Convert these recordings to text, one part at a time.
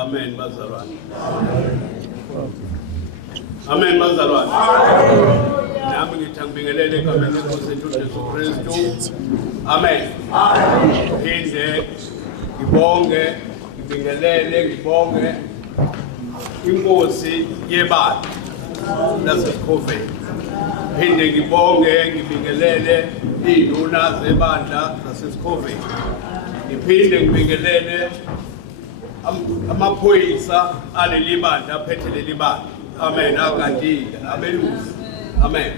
Amen, bazalwane. Amen, bazalwane. Nami ngithi ngibingelele egameni leNkosi yethu Jesu Kristu. Amen. Phinde ngibonge, ngibingelele, ngibonge inkosi yebandla laseSikhofeni. Phinde ngibonge, ngibingelele izinduna zebandla laseSikhofeni. Ngiphinde ngibingelele amaphoyisa aleli bandla aphethe leli bandla. Amen. Akandile abelusi. Amen.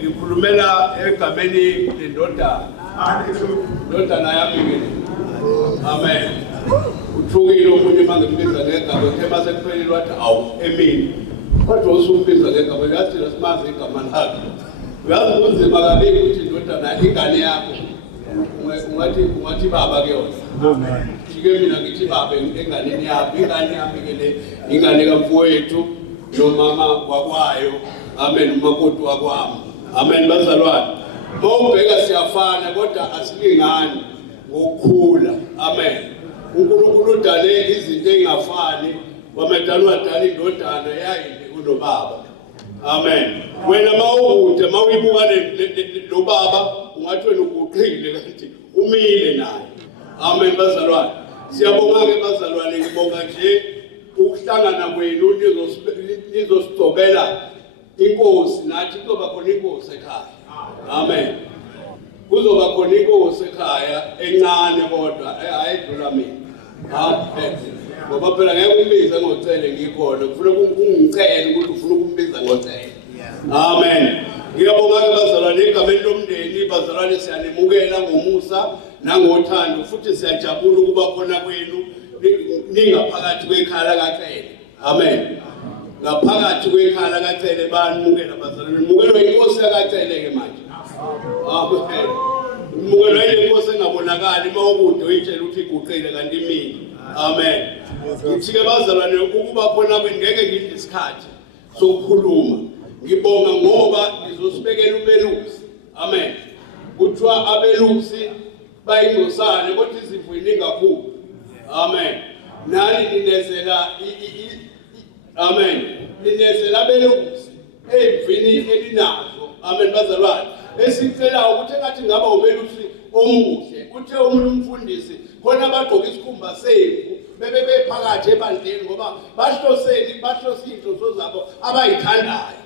Ngikhulumela egameni lendodana. Indodana yami ngene. Amen. Uthukile omunye mangimbiza ngegama ethema sekuphelile wathi awu emini. Kodwa usumbiza ngegama yathi lasimazi igama lakhe. Uyazi kunzima kabi ukuthi indodana ingane yakho ungathi baba ke yona. Amen. Ke mina ngithi baba enganeni yakho, ingane yami ke le ingane kamfowethu nomama wakwayo. Amen. Umakoti wakwami. Amen bazalwane. Mawubheka siyafana kodwa asilingani ngokukhula. Amen. uNkulunkulu udale izinto ezingafani, wamedala wadala indodana yayinde kunobaba. Amen. Wena mawukude mawuyibuka lo baba ungathi wena uguqile kanti umile naye. Amen bazalwane. Siyabonga ke bazalwane, ngibonga nje ukuhlangana kwenu nizosigcobela inkosi, nathi kuzoba khona inkosi ekhaya. Amen. Kuzoba khona inkosi ekhaya encane kodwa ayidlula mina. Ngoba phela ngeke umbize ngocele ngikhona, kufanele ungicele ukuthi ufuna ukumbiza ngocele. Amen. Ngiyabonga ke bazalwane egameni lomndeni, bazalwane siyanimukela ngomusa nangothando futhi siyajabula ukuba khona kwenu ningaphakathi kwekhaya kaCele. Amen. Ngaphakathi kwekhaya kaCele banimukela bazalwane. Nimukelwa inkosi kaCele ke manje. Amen. Nimukelwa inkosi engabonakali mawukude uyitshela ukuthi iguqile kanti imini. Amen. Ngithi ke bazalwane ukuba khona kwenu ngeke ngidle isikhathi sokukhuluma. Ngibonga ngoba ngizosibekela ubelusi. Amen. Kuthiwa abelusi bayingosane kodwa izimvu iningi kakhulu. Amen. Nani ninezela amen. Ninezela abelusi emvini elinazo. Amen bazalwane. Esicela ukuthi engathi ngaba ubelusi omuhle. Uthe umuntu umfundisi khona bagqoka isikhumba semvu bebe phakathi ebandleni ngoba bahloseni inhloso zabo abayithandayo.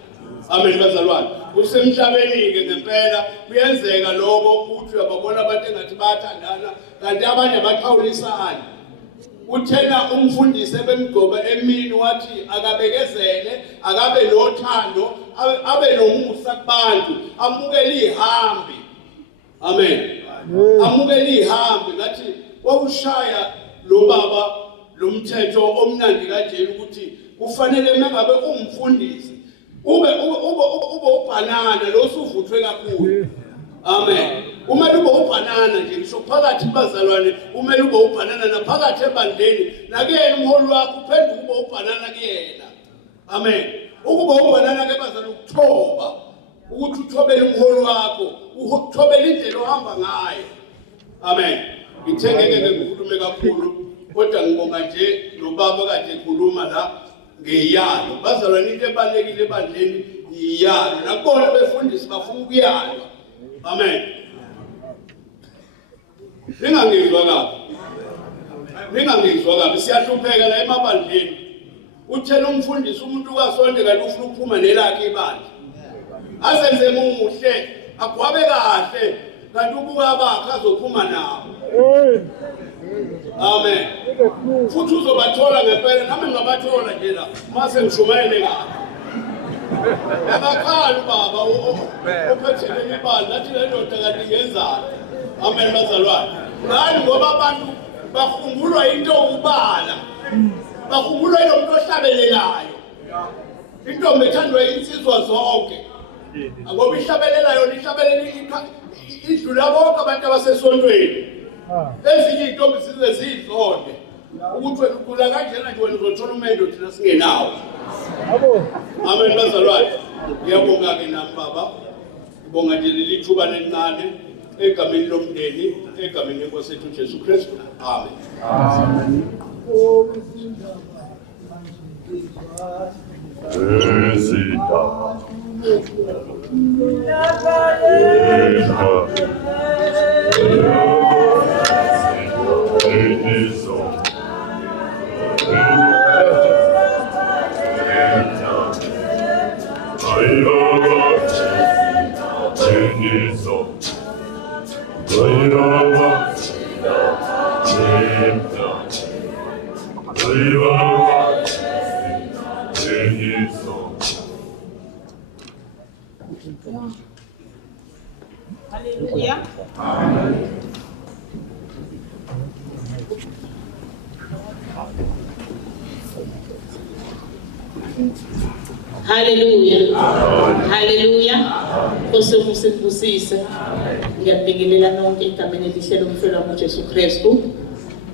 Amen bazalwane. Kusemhlabeni ke ngempela kuyenzeka lokho ukuthi uyababona abantu engathi bayathandana kanti abanye baxhawulisana. Uthena umfundisi bemgcoba emini wathi akabekezele, akabe nothando, abe nomusa kubantu, amukele ihambi. Amen. Amukele ihambi ngathi wawushaya lo baba lo mthetho omnandi kanjeni ukuthi kufanele mengabe umfundisi ube ubhanana lo suvuthwe kakhulu. Amen. Umele ube ubhanana nje ngisho phakathi bazalwane, umele ube ubhanana naphakathi ebandleni nakuyena umholi wakho uphenduka ube ubhanana kuyena. Amen. Ukuba ubhanana ke bazalwane ukuthoba ukuthi uthobele umholi wakho, uthobele indlela ohamba ngayo. Amen. Ngithengeke ke ngikhulume kakhulu kodwa ngibonga nje lo baba kade ekhuluma la ngeyalo. Bazalwane into ebalekile ebandleni iyalo. Nakubona befundisi bafuna ukuyalwa. Amen. Ningangizwa kabi. Siyahlupheka la emabandleni. uthela umfundisi umuntu kasonde kanti ufuna ukuphuma nelakhe ibandla asenze muhle agwabe kahle kanti ubuka bakhe azophuma nawo amen futhi uzobathola ngempela nami ngabathola nje la mase ngishumayele kahle akakhali baba uphethele ibandla nathi le ndoda kanti ngenzani amen bazalwane ngani ngoba abantu bakhumbulwa into ubala bakhumbulwa lo muntu ohlabelelayo intombi ethandwa insizwa zonke ngoba ihlabelelayo lihlabelela idlula bonke abantu abasesontweni ezinye intombi size zidlonde ukuthi kula kanjena nje wena uzothola umendo thina singenawo amen bazalwane ngiyabonga ke nami baba ngibonga nje leli thuba lencane egameni lomndeni egameni lenkosi yethu Jesu Kristu amen amen Hallelujah. Hallelujah. Hallelujah. Nkosi musibusise. Ngiyabingelela nonke egameni elihle lomfelo wami uJesu Kristu.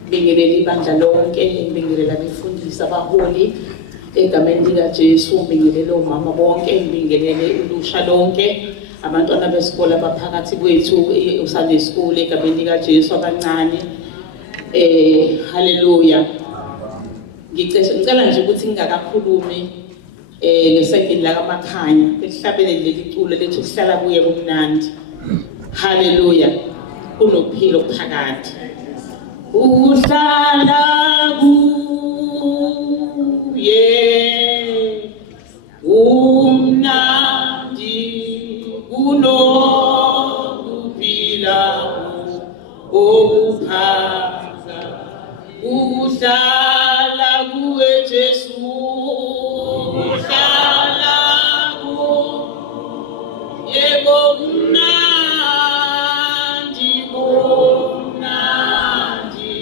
Ngibingelela ibandla lonke, ngibingelela abafundisi abaholi egameni lika Jesu, ngibingelela omama bonke, ngibingelele ulusha lonke, abantwana besikole abaphakathi kwethu uSunday school egameni lika Jesu abancane. Hallelujah. Ngicela nje ukuthi ngingakakhulumi ngesayidini la kaMakhanya lihlabele leli culo lethu kuhlala kuye kumnandi. Hallelujah. Kunokuphila okuphakathi. Uhlala kuye umnandi kunokuphila okuphakathi. Uhlala kuwe Jesu uhlala kuye kumnandi kumnandi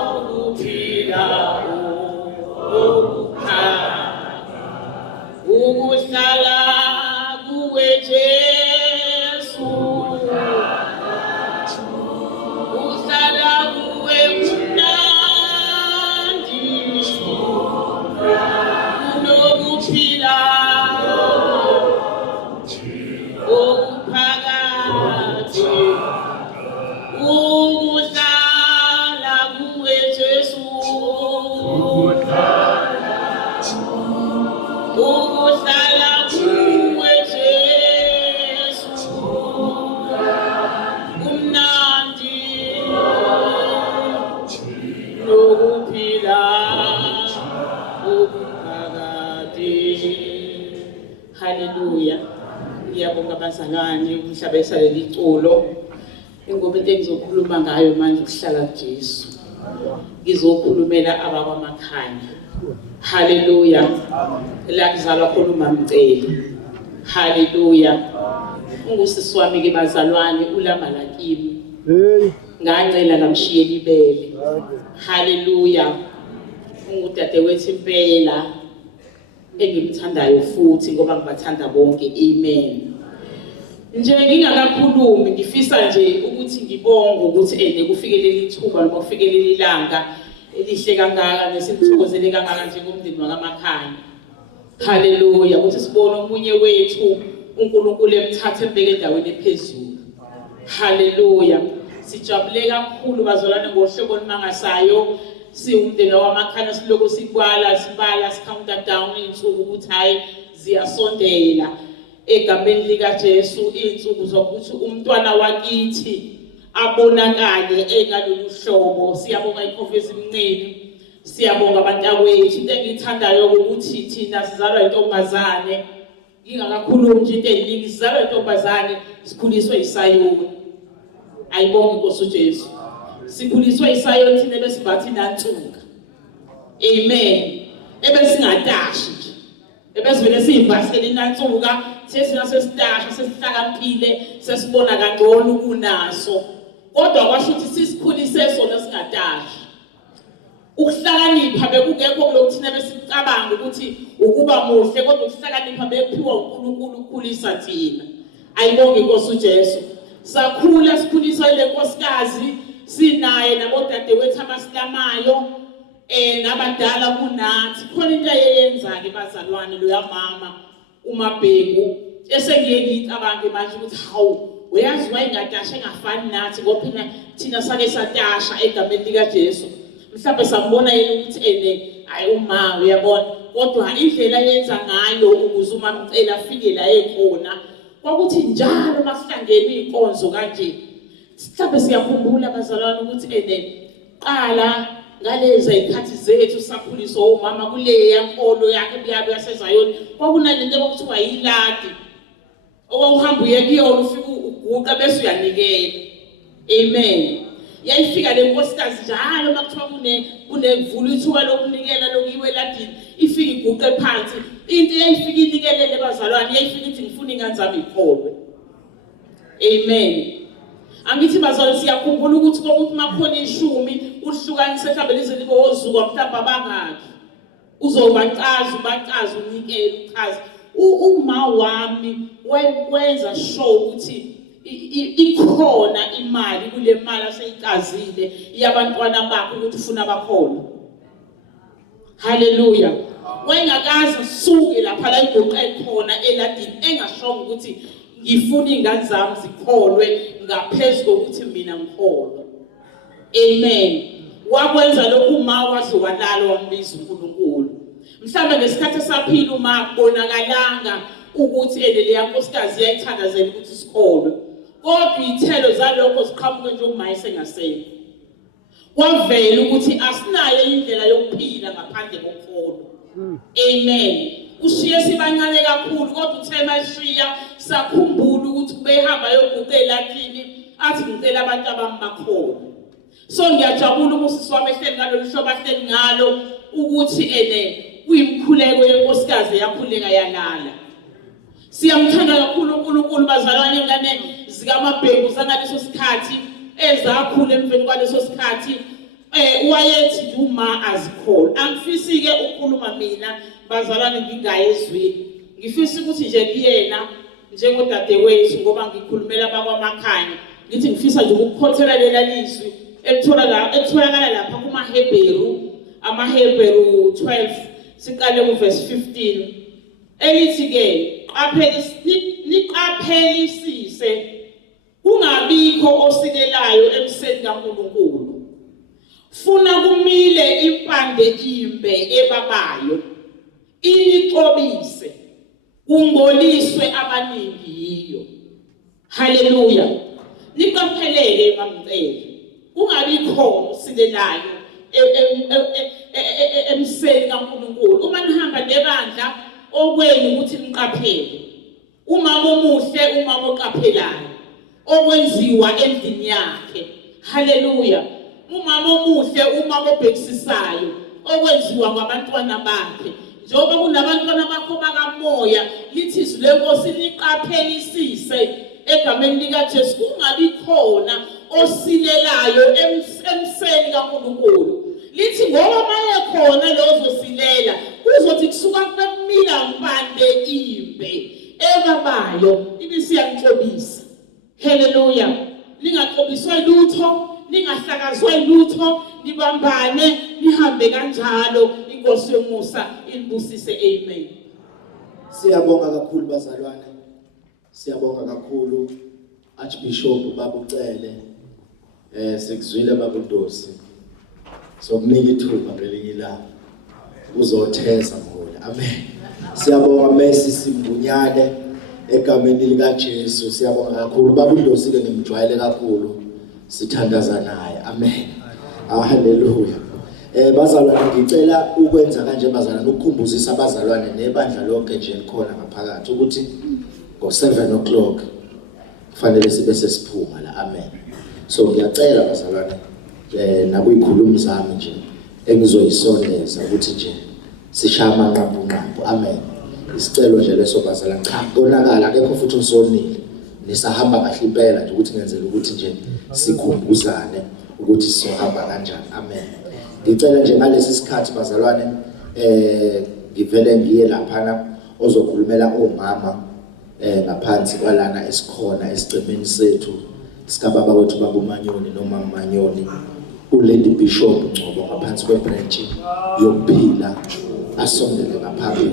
kunokuphila okuphakathi. Uhlala kuwe Jesu uhlala kuwe kumnandi kunokuphila okuphakathi. Uhlala kuwe Jesu uhlala kuwe Jesu kumnandi nokuphila okuphakathi. Hallelujah. Ngiyabonga abazalwane ukuhlabelisa leli culo. Ingoma into engizokhuluma ngayo manje ukuhlala kuJesu. Ngizokhulumela abakwamakhanya. Hallelujah. La kuzalwa khona uMamcele. Hallelujah. Ungusisi wami ke bazalwane ulama lakimi. Ngancela ngamshiyela ibele. Hallelujah. Ungudadewethu impela engimthandayo futhi ngoba ngibathanda bonke. Amen. Nje ngingakakhulumi ngifisa nje ukuthi ngibonge ukuthi kufikelele ithuba noma kufikelele ilanga elihle kangaka nesithokozele kangaka njengomndeni wakaMakhanya. Hallelujah. Ukuthi sibone omunye wethu uNkulunkulu emthatha embeke endaweni ephezulu. Hallelujah. Sijabule kakhulu bazalwane ngohlebo olumangasayo. Siwumndeni wakaMakhanya siloko sikwala sibala sicounter down insuku ukuthi hayi ziyasondela egameni lika Jesu insuku zokuthi umntwana wakithi abonakale engalolu hlobo. Siyabonga iProfessor Mnceni Siyabonga abantakwethu. Into engiyithandayo ukuthi thina sizalwa intombazane, ngingakakhulumi nje into eziningi, sizalwa intombazane sikhuliswe isayoni. Ayibonge Nkosi uJesu. Sikhuliswe isayoni thina besibathi nansuka. Amen. Ebesingadashi nje. Ebesivele siyivasela inansuka, sesinasesitasha, sesihlakaniphile, sesibona kangcono kunaso. Kodwa kwasho ukuthi sisikhulise sona singadashi. Ukuhlakanipha bekungekho kulokhu thina besicabanga ukuthi ukuba muhle, kodwa ukuhlakanipha bekuphiwa uNkulunkulu ukukhulisa thina. Ayibonge Nkosi uJesu. Sakhula sikhuliswa ile nkosikazi, sinaye nabodadewethu abasilamayo, nabadala kunathi. Khona into ayenza-ke bazalwane lo yamama uMabhengu, esengiye ngiyicabange manje ukuthi hawu, uyazi wayengadasha engafani nathi ngoba thina sake satasha egameni likaJesu. Mhlawumbe sambona yena ukuthi hayi uma uyabona, kodwa indlela yenza ngayo ukuze uMamcele afike la ekhona kwakuthi njalo masihlangene inkonzo kanje. Mhlawumbe siyakhumbula abazalwane ukuthi qala ngalezi izikhathi zethu sakhuliswa umama kuleya nkolo yakhe biyabo yaseZayoni, kwakunalento okuthiwa yiladi owawuhamba uye kuyona ufike uguqa bese uyanikela. Amen. Yayifika le nkosikazi njalo makuthiwa kunevula ithuba lokunikela lokuyiwe eladini, ifike iguqe phansi. Into yayifika inikelele bazalwane, yayifika ithi ngifuna ingane zami ikholwe. Amen. Angithi bazalwane siyakhumbula ukuthi kokuthi makhona 10 uhlukanise mhlawumbe lize libe ozuka mhlawumbe abangaki uzobacaza unikele uchaza. Uma wami wenza sure ukuthi ikhona imali kule mali aseyicazile yabantwana bakho ukuthi ufuna bakhona. Haleluya. Wengakazi suke lapha la igoqe khona eladini engashonga ukuthi ngifuna ingane zami zikholwe ngaphezulu kokuthi mina ngikholwe. Amen. Wakwenza lokhu uma wathi walala wambiza uNkulunkulu. Mhlawumbe ngesikhathi esaphila uma kubonakalanga ukuthi leya nkosikazi yayithandazela ukuthi sikholwe, kodwa izithelo zalokho ziqhamuke nje uma esengasekho. Kwavela ukuthi asinayo indlela yokuphila ngaphandle kokholo. Amen. Ushiye sibancane kakhulu kodwa uthe mashiya sakhumbula ukuthi behamba yoguqa eladini athi ngicela abantu abambakhona. So ngiyajabula umusisi wami ehleli ngalo lihlobo ahleli ngalo ukuthi kuyimkhuleko yenkosikazi yakhuleka yalala. Siyamthanda kakhulu uNkulunkulu bazalwane, ingane zikaMabhengu zangaleso sikhathi ezakhula emveni kwaleso sikhathi wayethi uma azikholwa. Angifisi ke ukukhuluma mina bazalwane ngingayezwini, ngifisa ukuthi nje kuyena njengodadewethu ngoba ngikhulumela abakwamakhanya, ngithi ngifisa nje ukukhothela lela lizwi etholakala lapha kumaHebheru, amaHebheru 12 siqale kuverse 15 elithi ke niqaphelisise kungabikho osilelayo emseni kaNkulunkulu, funa kumile impande imbe ebabayo inixobise kungoliswe abaningi yiyo. Haleluya. Niqaphelele Mamcele kungabikho osilelayo emseni kaNkulunkulu. Uma nihamba nebandla okwenu ukuthi niqaphele umama omuhle, umama oqaphelayo okwenziwa endlini yakhe. Haleluya. Umama omuhle, umama obhekisisayo okwenziwa ngabantwana bakhe. Njengoba kunabantwana bakho bakamoya, lithi izwi lenkosi liqaphelisise egameni likaJesu kungabi khona osilelayo emseni kaNkulunkulu. Lithi ngoba maye khona lozosilela kuzothi kusuka kumila mpande imbe ebabayo ibisiyanixobisa. Haleluya. Ningaxobiswa lutho, ningahlakazwa lutho, nibambane nihambe kanjalo. Inkosi yomusa inibusise. Amen. Siyabonga kakhulu bazalwane. Siyabonga kakhulu Archbishop Babucele. Sikuzwile babudosi. Sokunika ithuba ngelinye ilanga uzotheza ngona. Amen. Siyabonga Messi Simbunyane egameni likaJesu. Siyabonga kakhulu babudosi ke nimjwayele kakhulu, sithandaza naye. Amen. Haleluya. Bazalwane ngicela ukwenza kanje bazalwane ukukhumbuzisa abazalwane nebandla lonke nje likhona ngaphakathi ukuthi ngo7 o'clock kufanele sibe sesiphuma la. Amen. So ngiyacela bazalwane nakuyikhulumi zami nje engizoyisondeza ukuthi nje sishaya amanqabu. Amen. Isicelo nje leso bazalwane, cha konakala akekho futhi usonile, nisahamba kahle impela nje ukuthi ngenzele ukuthi nje sikhumbuzane ukuthi sizohamba kanjani. Amen. Ngicela nje ngalesi sikhathi bazalwane ngivele ngiye laphana ozokhulumela omama ngaphansi kwalana esikhona esicemeni sethu sikababa wethu baba uManyoni noma Manyoni, uLady Bishop Ngcobo ngaphansi kwebranch yokuphila asondele ngaphambili.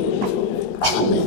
Amen.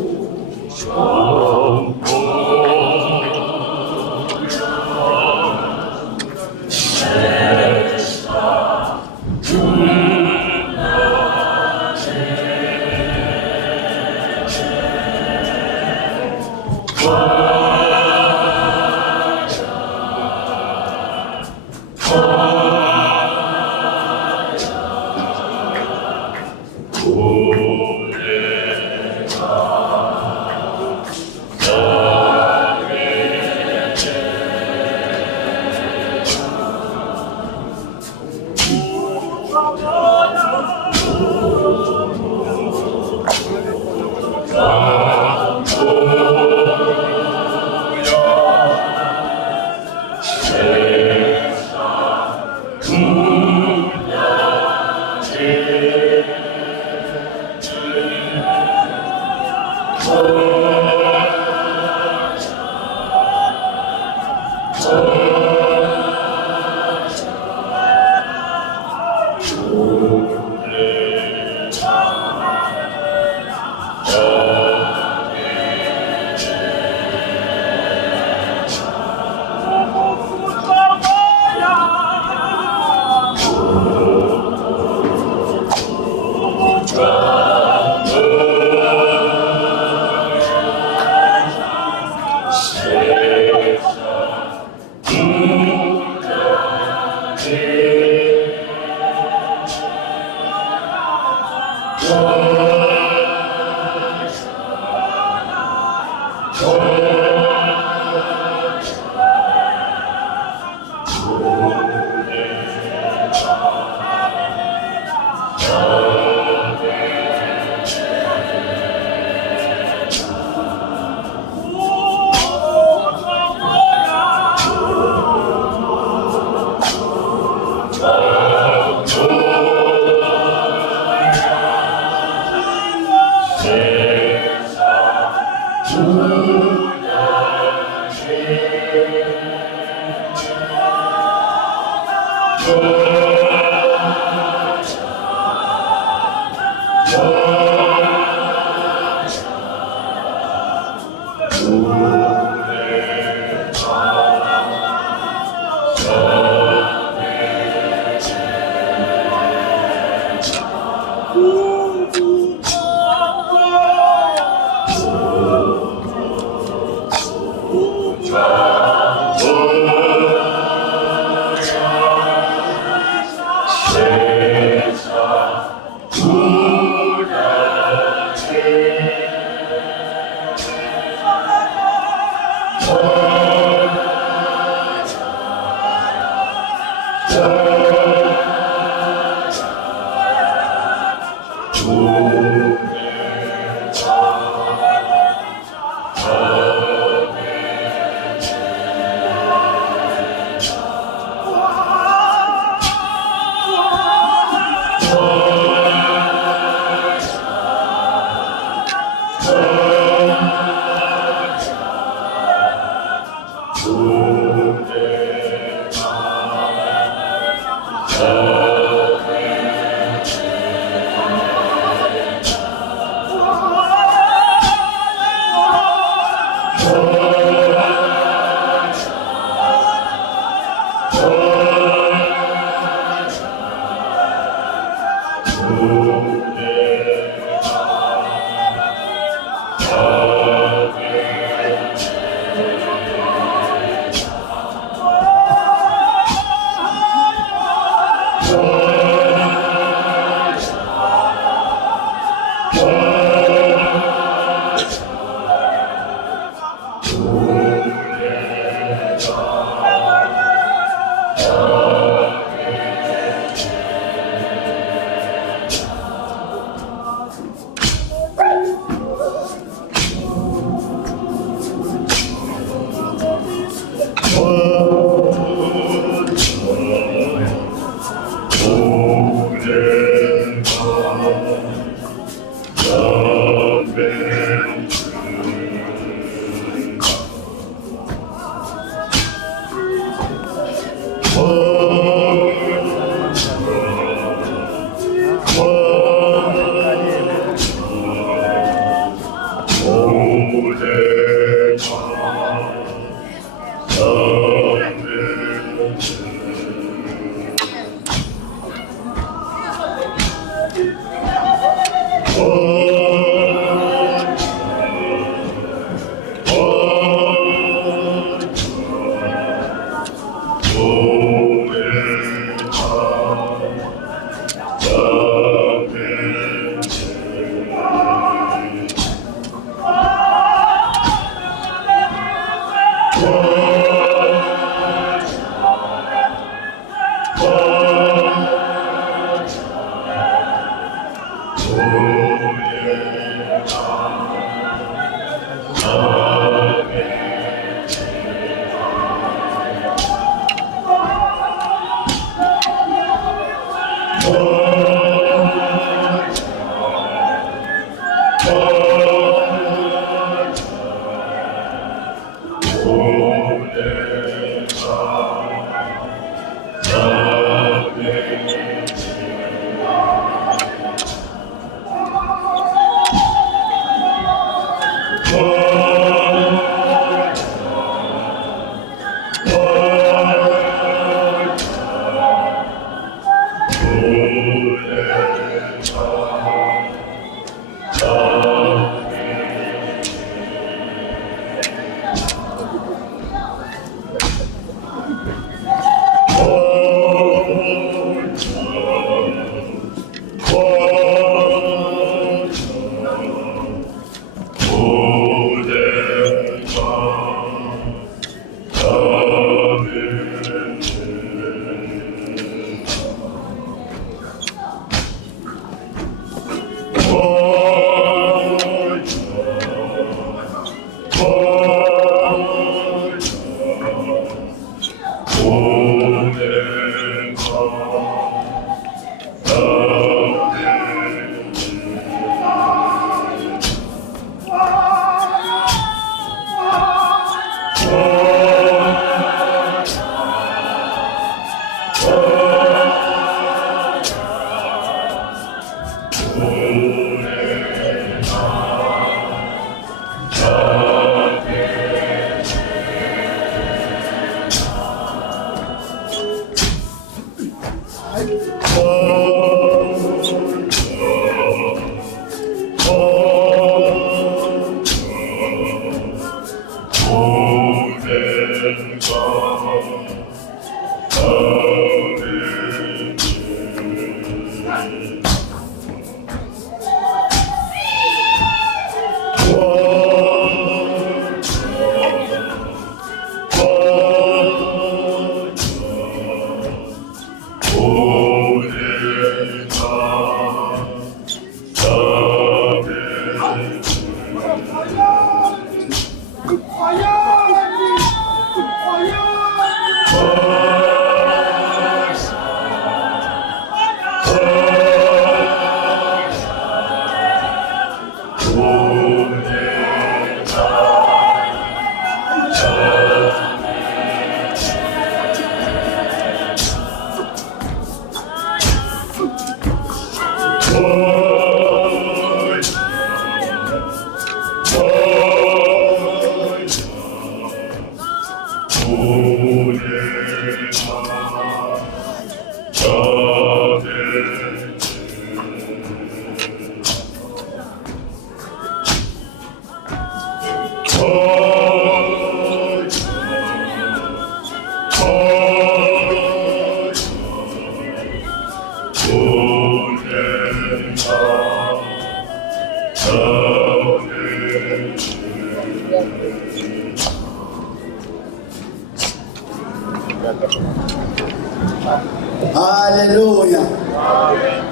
Hallelujah.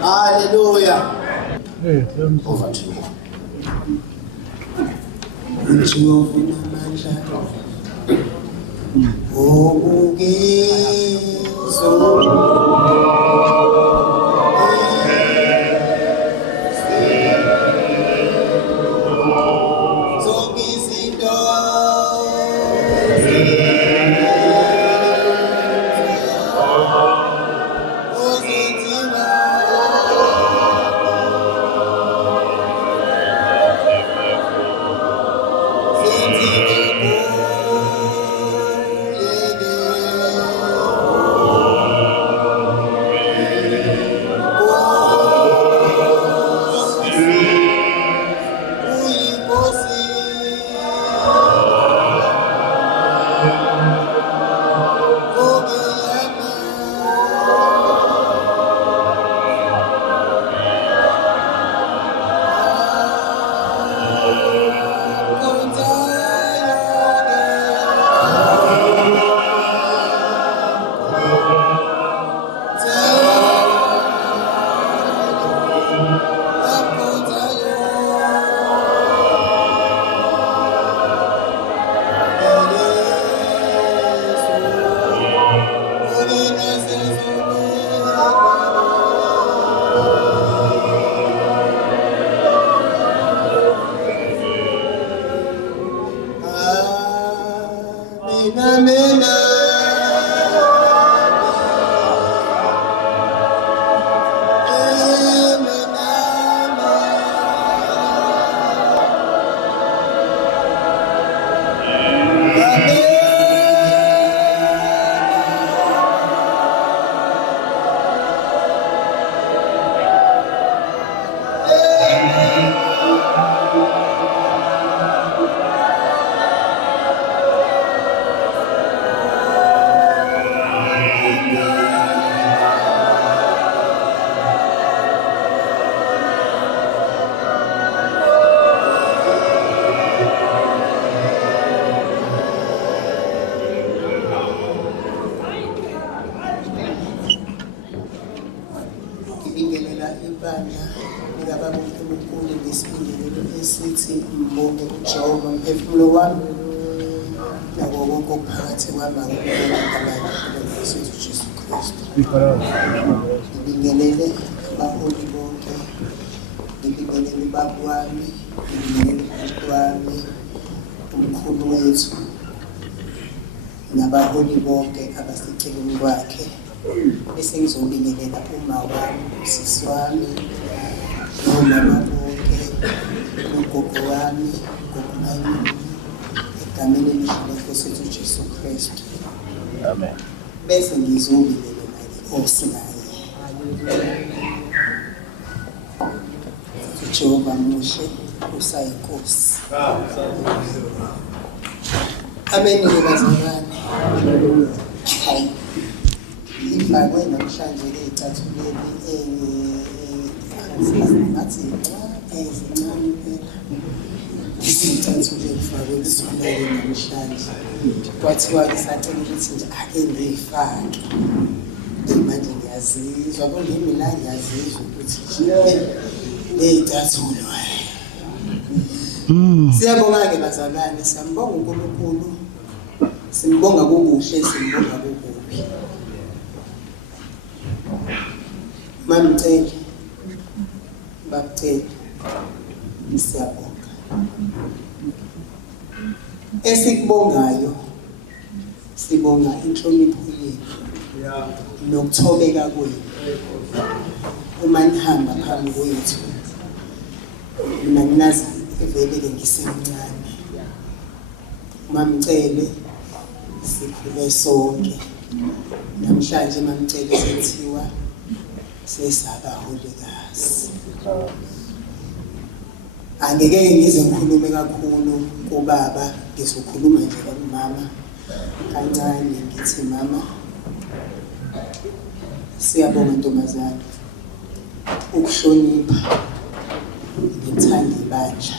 Hallelujah. Over to you. Ngibingelele abaholi bonke, ngibingelele baba wami, ngibingelele ubhuti wami, umkhulu wethu, nabaholi bonke abaseceleni kwakhe. Bese ngizobingelela uma wami, usisi wami, nomama bonke, nogogo wami, ugogo wami, egameni elihle leNkosi yethu uJesu Kristu. Amen. Bese ngizobingelela inkosi naye. Jehova muhle, usayinkosi. Amenike bazalwane. Hayi. Ngifakwe namhlanje lezicathuleli ngathi ezincane phela. Izicathuleli ngifakwe kuzolale namhlanje. Kwathiwa isacela ukuthi nje ake ngiyifake. Manje ngiyazizwa ngimi la ngiyazizwa ukuthi ley'cathulo. Siyabonga ke bazalwane, siyambonga uNkulunkulu, simbonga kukuhle, simbonga kukubi. Mamcele, bakucela, siyabonga. Esikubongayo, sibonga inhlonipho yethu nokuthobeka kwethu. Uma nihamba phambi kwethu, mina nginazi evele ngisemncane. Mamcele sikhule sonke. Namhlanje mamcele sethiwa sesabaholigazi. Angeke ngize ngikhulume kakhulu kubaba, ngizokhuluma nje kumama kancane ngithi mama, siyabonga ntombazane ukuhlonipha ngithanda ibandla.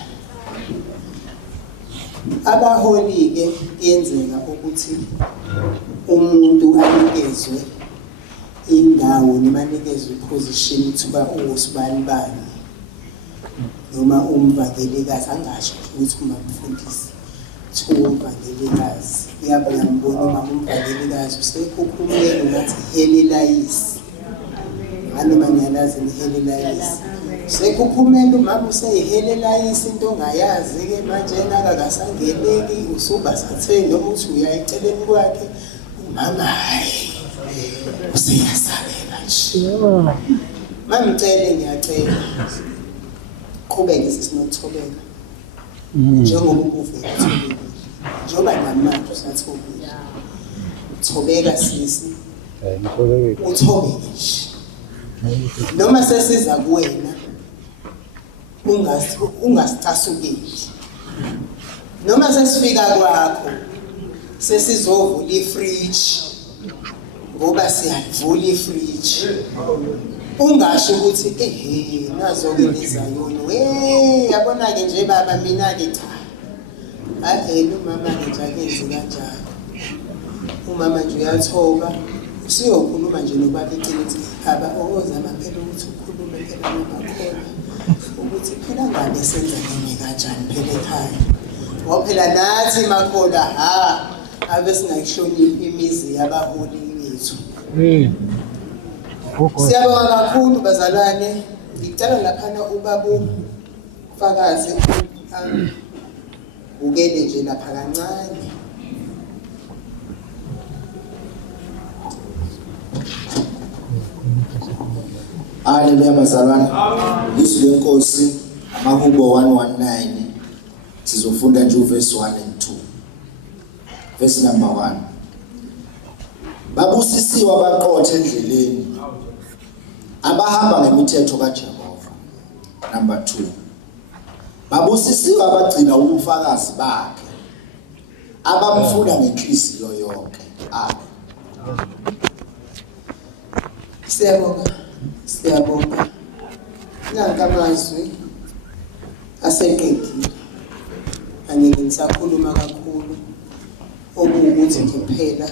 Abaholi-ke kuyenzeka ukuthi umuntu anikezwe indawo noma anikezwe iposition ukuba uwusibani bani noma umvakelekazi, angasho ukuthi umamfundisi umvakelekazi. Yabo yambona umama umvakelekazi usekhukhumele ngathi iHelilayisi, anoma niyalazi iHelilayisi. Sekuphumela umama useyiHelilayisi into ongayazi-ke manje akakasangeneki, usuba satheni noma uthi uyayiceleni kwakhe umama hayi useyasabela nje. Mamcele ngiyacela qhubeke sisinokuthobeka njengoba uvela thobekile, njengoba namanje usathobile. Thobeka sisi, uthobeke nje noma sesiza kuwena ungasicasukeli, noma sesifika kwakho sesizovula ifridge ngoba siyavula ifridge, ungasho ukuthi nazo-ke lezayoni yabona-ke nje baba mina-ke cha umama-ke nje akenzi kanjalo. Umama nje uyathoba, usiyokhuluma nje nobaba ecela ukuthi ozama phela ukuthi ukhulume phela nomakhona ukuthi phela ngabe senza nini kanjani phela ekhaya, ngoba phela nathi makhona abe singayihloniphi imizi yabaholi bethu. Siyabonga kakhulu bazalwane. Ngicela laphana ubaba uFakazi ukele nje lapha kancane. Haleluya bazalwane. Izwi lenkosi amaHubo 119 sizofunda nje uverse 1 and 2. Verse number 1. Babusisiwe abaqothe endleleni abahamba ngemithetho kaJehova. Number 2. Babusisiwe abagcina ubufakazi bakhe abamfuna ngenhliziyo yonke. Amen. Siyabonga. Nanka amazwi aseqedile. Angeke ngisakhuluma kakhulu. Okuwukuthi nje phela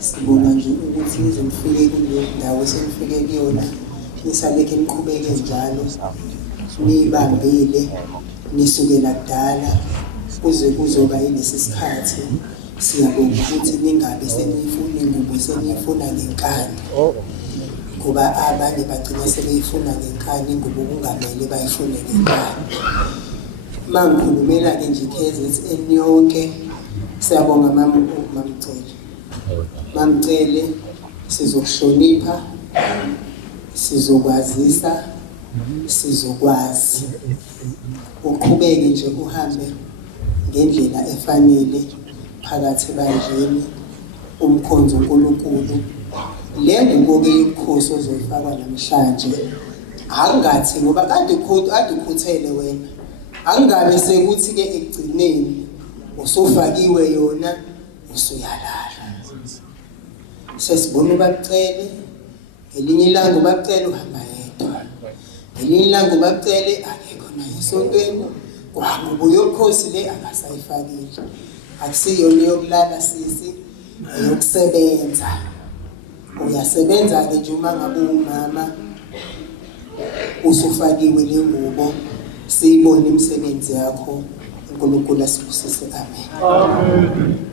sibona nje ukuthi nize nifike kule ndawo senifike kuyona, nisaleke niqhubeke njalo, nibambile nisukela kudala kuze kuzoba yilesi sikhathi. Siyabonga ukuthi ningabe senifuna ingubo senifuna ngenkani, ngoba abanye bagcina sebeyifuna ngenkani ingubo kungamele bayifune ngenkani. Mangikhulumela-ke nje KZN yonke, siyabonga Mamcele, sizokuhlonipha, sizokwazisa, sizokwazi. Uqhubeke nje uhambe ngendlela efanele phakathi ebandleni, umkhonzo uNkulunkulu. Le ngubo-ke yobukhosi ozoyifakwa namhlanje, akungathi ngoba kade ukhuthele wena, angabe sekuthi-ke ekugcineni usufakiwe yona usuyalala. Sesibona ubacele, ngelinye ilanga ubacele uhamba yedwa, ngelinye ilanga ubacele akekho naye esontweni, kwangubo yobukhosi le akasayifakile. Akusiyona yokulala sisi, eyokusebenza. Uyasebenza-ke nje uma ngabe umama usufakiwe le ngubo, siyibone imisebenzi yakho. uNkulunkulu asibusise. Amen.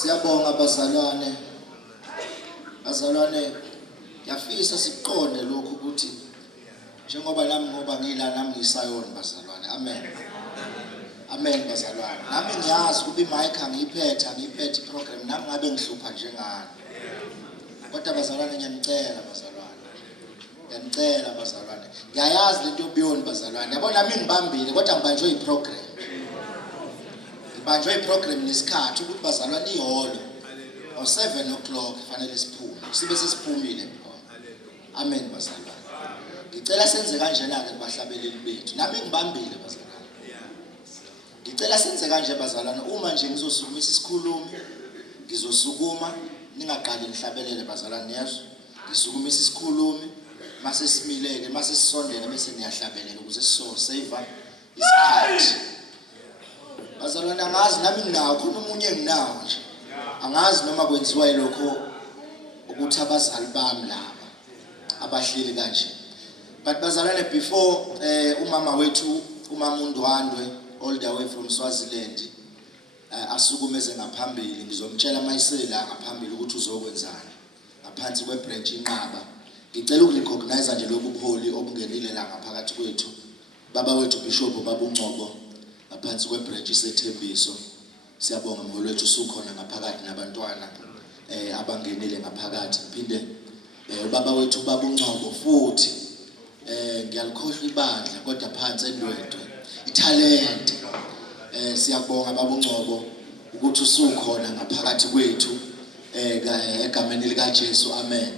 Siyabonga bazalwane. Bazalwane, yafisa siqonde lokhu ukuthi njengoba nami ngoba ngila nami ngisayona bazalwane. Amen. Amen bazalwane. Nami ngiyazi ukuba iMike ngiyiphethe iprogram nami ngabe ngihlupha njengani. Kodwa bazalwane ngiyanicela bazalwane. Ngiyanicela bazalwane. Ngiyayazi lento yobuyoni bazalwane. Yabona nami ngibambile kodwa ngibanjwe iprogram. Ngibanjwe iprogram nesikhathi ukuthi bazalwane iholo. O 7 o'clock fanele siphume. Sibe sesiphumile bro. Amen bazalwane. Ngicela senze kanjena ke kubahlabeleli bethu. Nami ngibambile bazalwane. Ngicela senze kanje bazalwane. Uma nje ngizosukumisa isikhulumi, ngizosukuma ningaqali nihlabelele bazalwane yeso. Ngisukumisa isikhulumi, mase simileke, mase sisondele bese niyahlabelela ukuze save isikhathi. Bazalwane angazi nami nginawo khona umunye enginawo nje. Angazi noma kwenziwa yilokho ukuthi abazali bami laba abahleli kanje. But bazalwane before umama wethu umama uNdwandwe all the way from Swaziland asukumeze ngaphambili ngizomtshela mayisela ngaphambili ukuthi uzokwenzani ngaphansi kwebranch inqaba. Ngicela ukurecognize nje lokhu ubuholi obungenile la ngaphakathi kwethu. Baba wethu Bishop Babungcobo ngaphansi kwebranch iseThembiso. Siyabonga mholi wethu usukhona ngaphakathi nabantwana abangenile ngaphakathi. Phinde ubaba wethu Babungcobo futhi ngiyalikhohlwa ibandla kodwa phansi endwedwe italent. Siyabonga Babungcobo ukuthi usukhona ngaphakathi kwethu egameni lika Jesu. Amen.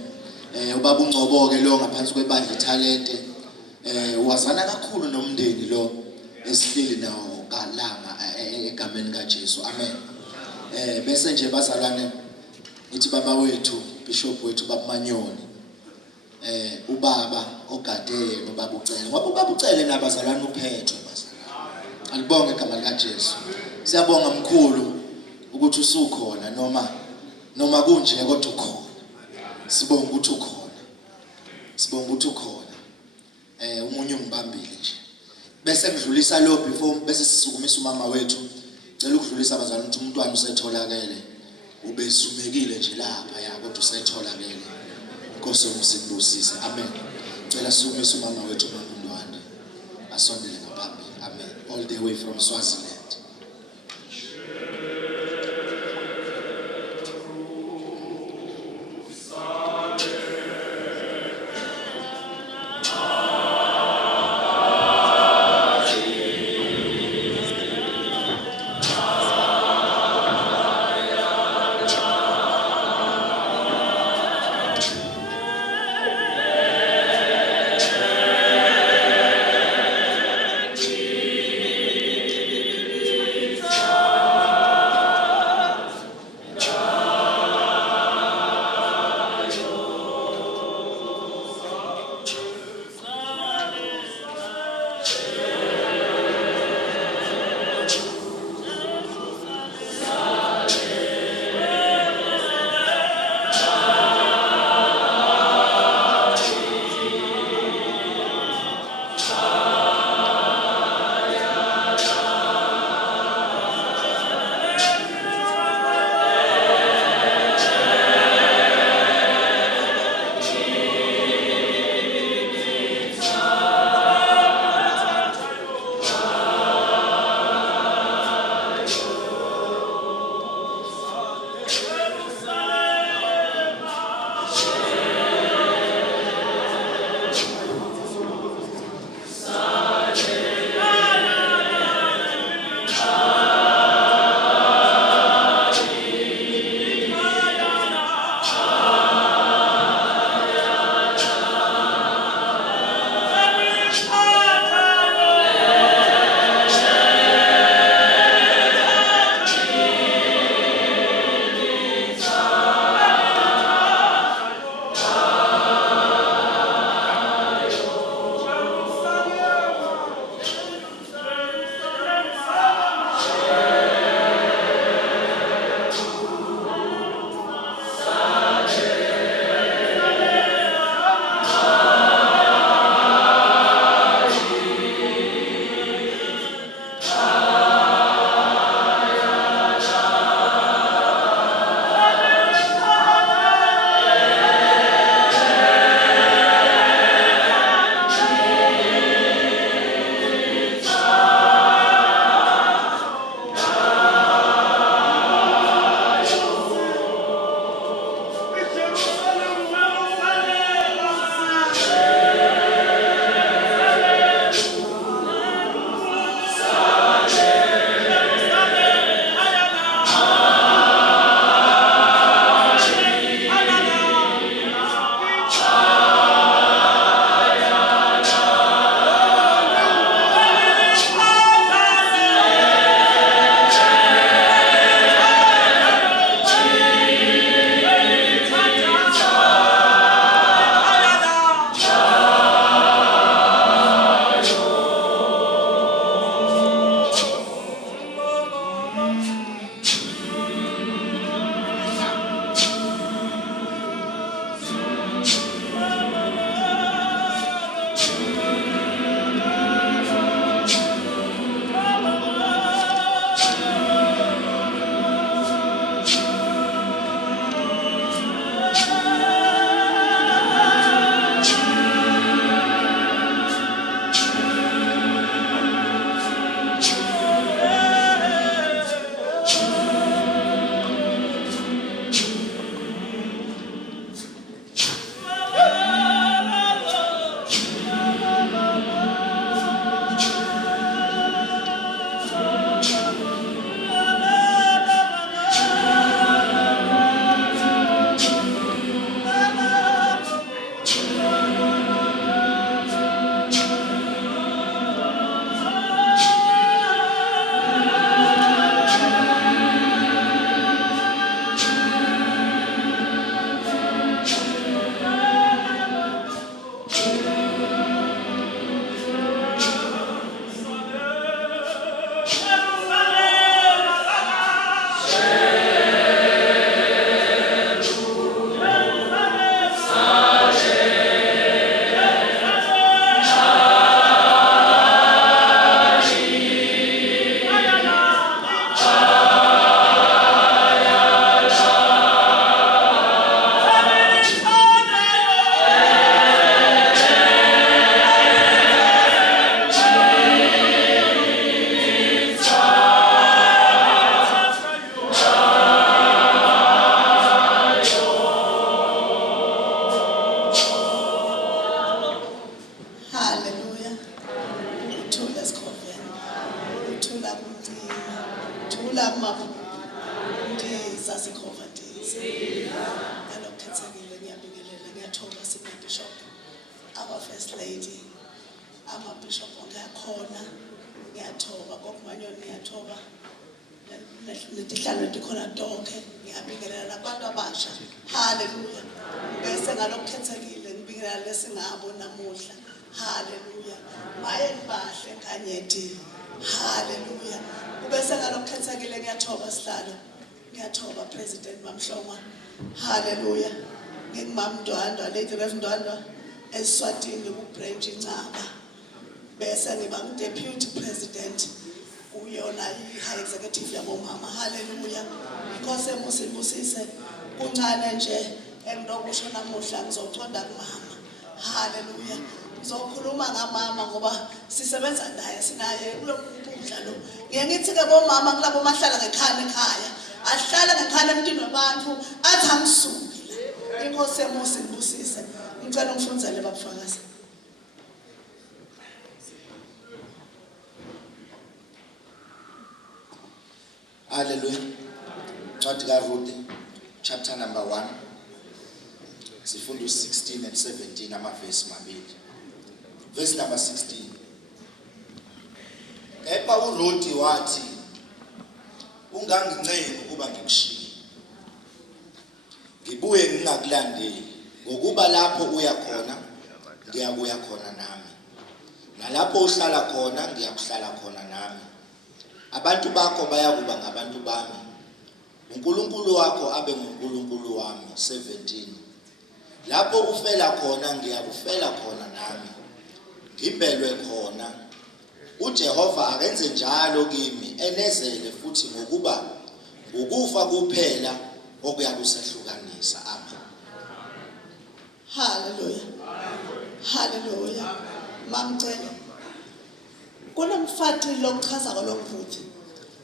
Ubabungcobo ke lo ngaphansi kwebandla italent wazana kakhulu nomndeni lo esihleli nawo kalanga egameni kaJesu. Amen. Bese nje bazalwane ithi baba wethu Bishop wethu Babumanyoni ubaba ogade yena ubaba ucele ngoba ubaba ucele nabazalwane uphethwe bazalwane. Alibonge igama lika Jesu. Siyabonga mkhulu ukuthi usukhona noma kunje kodwa ukhona. Sibonga ukuthi ukhona. Sibonga ukuthi ukhona. Umunye ungibambile nje. Bese ngidlulisa lo before bese sisukumisa umama wethu. Cela ukudlulisa abazalwane ukuthi umntwana usetholakele. Ubezumekile nje lapha ya kodwa usetholakele. Inkosi umsibusise. Amen. Cela sisukumisa umama wethu uMandwandwe. Asondele ngaphambili. Amen. All the way from Swaziland. ngiyabingelela nabantu abasha. Haleluya. Bese ngalokukhethekile ngibingelela lesingabo namuhla. Haleluya. Maye bahle nkanyeti. Haleluya. Bese ngalokukhethekile ngiyathoba sihlalo. Ngiyathoba President Mamhloma. Haleluya. Ngingumama Ndwandwa, Lady Rev Ndwandwa eSwatini ku-branch Ncaba. Bese ngiba Deputy President uyona i-High Executive yabomama. Haleluya. Inkosi emusibusise kuncane nje engilokusho namuhla ngizoconda kumama. Haleluya. Ngizokhuluma ngamama ngoba sisebenza naye sinaye kulomkundla lo. Ngiyengithi ke bomama kulabo mahlala ekhaya. Ahlala ngekhaya emntwini wabantu athi angisungile. Inkosi emusibusise. Ngicela ungifundzele babufakazi. Hallelujah. Ncwadi kaRuth chapter number 1. Sifundo 16 and 17 amavesi mabili. Verse number 16. Kepha uRuth wathi unganginceni ukuba ngikushiye. Ngibuye ngingakulandeli ngokuba lapho uya khona ngiyabuya khona nami. Nalapho uhlala khona ngiyakuhlala khona nami. Abantu bakho bayakuba ngabantu bami. uNkulunkulu wakho abe nguNkulunkulu wami. 17. Lapho ufela khona ngiyakufela khona nami. Ngimbelwe khona. uJehova akenze njalo kimi enezele futhi ngokuba ukufa kuphela okuyakusehlukanisa apha. Haleluya. Haleluya. Mamcela. Kunomfati lokuchaza kwalokuthi.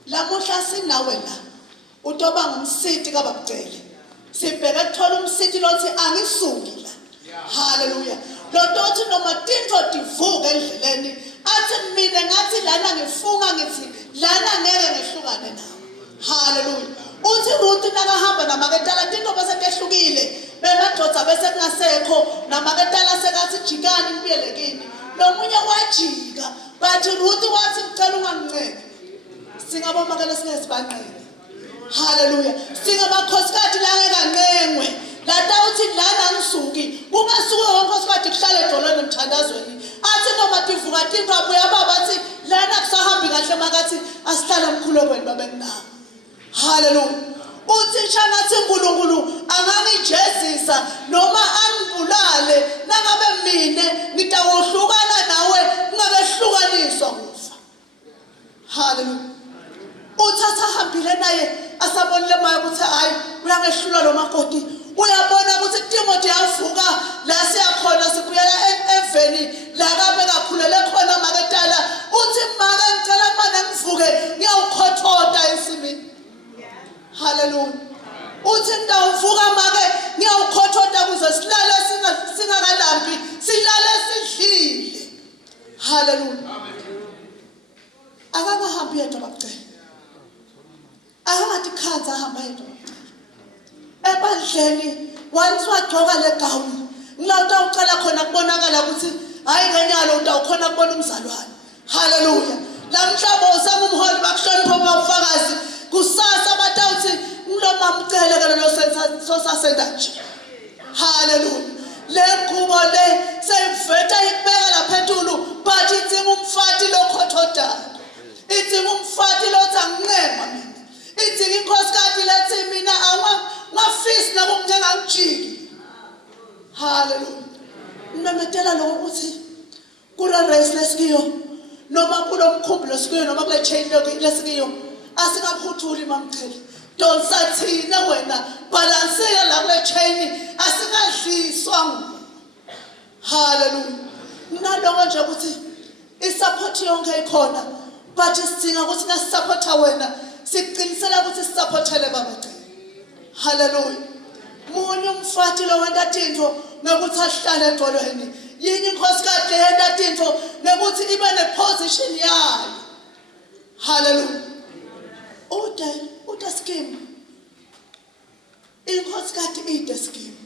Lamuhla sinawe la. Utoba ngumsiti kaBabcele. Sibheke kuthola umsiti lothi angisungi la. Haleluya. Lotothi noma tinto divuka endleleni athi mina ngathi lana ngifunga ngithi lana ngeke ngehlukane nawe. Haleluya. Uthi Ruth nakahamba namaketala tinto bese tehlukile. Bemadodza bese kungasekho namaketala sekathi jikani kubiyelekini. Nomunye wajika bathi Ruth wathi ngicela unganginceke. Singabomakela sinesibanqele. Haleluya. Singabakhosikazi la ngeke lata uthi lana ngisuki kungasuke wonke osikade kuhlala edolweni emthandazweni athi noma divuka tinto abuya baba athi lana kusahambi kahle makathi asihlala emkhulekweni babeninawo. Haleluya. Uthi nshanathi uNkulunkulu angangijezisa noma angibulale nangabe mina ngitawohlukana nawe ngingabehlukaniswa kufa. Haleluya. Uthatha hambile naye asabonile maya ukuthi hayi uyangehlula lo makoti. Uyabona ukuthi Timothy avuka la siyakhona sibuyela eveni la kabe kakhulele khona maketala uthi maka ngicela manje ngivuke ngiyawukhothota ensimini. Haleluya. Uthi ngidawuvuka make ngiyawukhothota kuze silale singakalambi silale sidlile. Haleluya. Akahambi yedwa Babcele. Akangathi khanza ahamba yedwa. Ebandleni once wagcoka le gown ngilawuta ucela khona kubonakala ukuthi hayi ngenyalo utawukhona kubona umzalwane. Haleluya. Lamhlabo usama umholi bakuhlonipha ubufakazi kusasa batawuthi ngiloma Mcele ke lo sosasenda nje. Haleluya. Le nkqubo le seyiveta ibeka lapha phezulu bathi idzinga umfati lokhothoda. Idzinga umfati lotsanginqema mina. Idzinga inkosikazi lethi mina ngafisi nabo ngengangijiki. Haleluya. Ngimetela lo ukuthi kula race lesikiyo noma kulomkhumbi lesikiyo noma kule chain lesikiyo asingaphuthuli Mamcele. Donsathina wena balanseka la kule chain asingadliswa. Haleluya. Naloko nje ukuthi isupport yonke ikhona but sidinga ukuthi ngasupporta wena siqinisela ukuthi sisupportele babacele. Haleluya. Munye umfati lo wenda tinto ngekuthi ahlale edolweni. Yini inkosikazi yenda tinto ngekuthi ibe neposition yayo. Haleluya. Ude scheme. Inkosikazi ide scheme.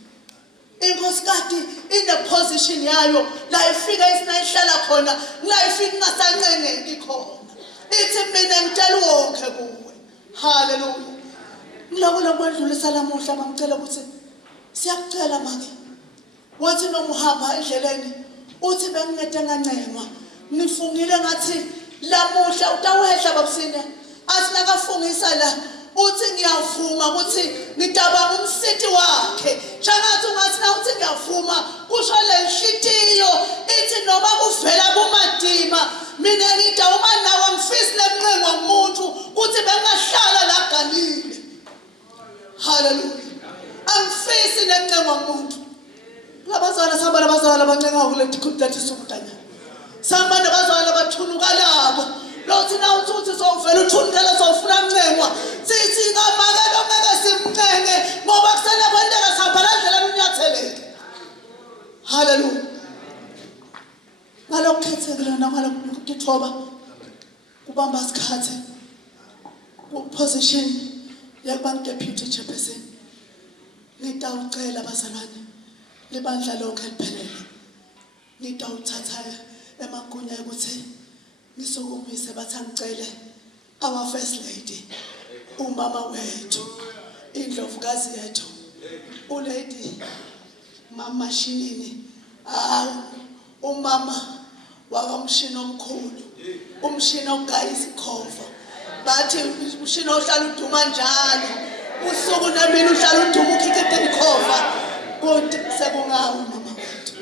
Inkosikazi ine position yayo la ifika isinayihlala khona la ifika ngasancengeki khona. Ithi mina ngicela wonke kuwe. Haleluya. ngiloko lokudlulisa lamuhla bangicela ukuthi siyakucela make wathi noma uhamba endleleni uthi bengingede ngancengwa ngifungile ngathi lamuhla utawehla babusine asinakafungisa la uthi ngiyavuma ukuthi ngidabanga umsithi wakhe njengathi ungathi na uthi ngiyavuma kusho le nhliziyo ithi noma kuvela kumadima mina ngidawuma nawe ngifisi lemnqengo ngumuntu ukuthi bengahlala la Galile. Hallelujah. Angifisi lemnqengo ngumuntu labazalwane samba labazalwane abancengayo kule dikhudathi sokudanya samba nabazalwane bathunuka labo lothi na uthi sovela uthundela sofuna mncengwa sithi ngamake ngeke simncenge ngoba kusele kwenteka samba landlela unyatheleke. Hallelujah. Ngalokukhethekile nangalokuthoba kubamba isikhathi ku-position yakuba deputy chairperson ngitawucela abazalwane libandla lonke liphelele ngitawuthatha emagunya ukuthi ngisukumise bathi angicele our first lady umama wethu indlovukazi yethu ulady mama Shinini umama wakamshini omkhulu umshini ogaya izikhova bathi umshini ohlala uduma njalo usuku nemini uhlala uduma ukhicite ikhova kodwa sekungawo mama wethu.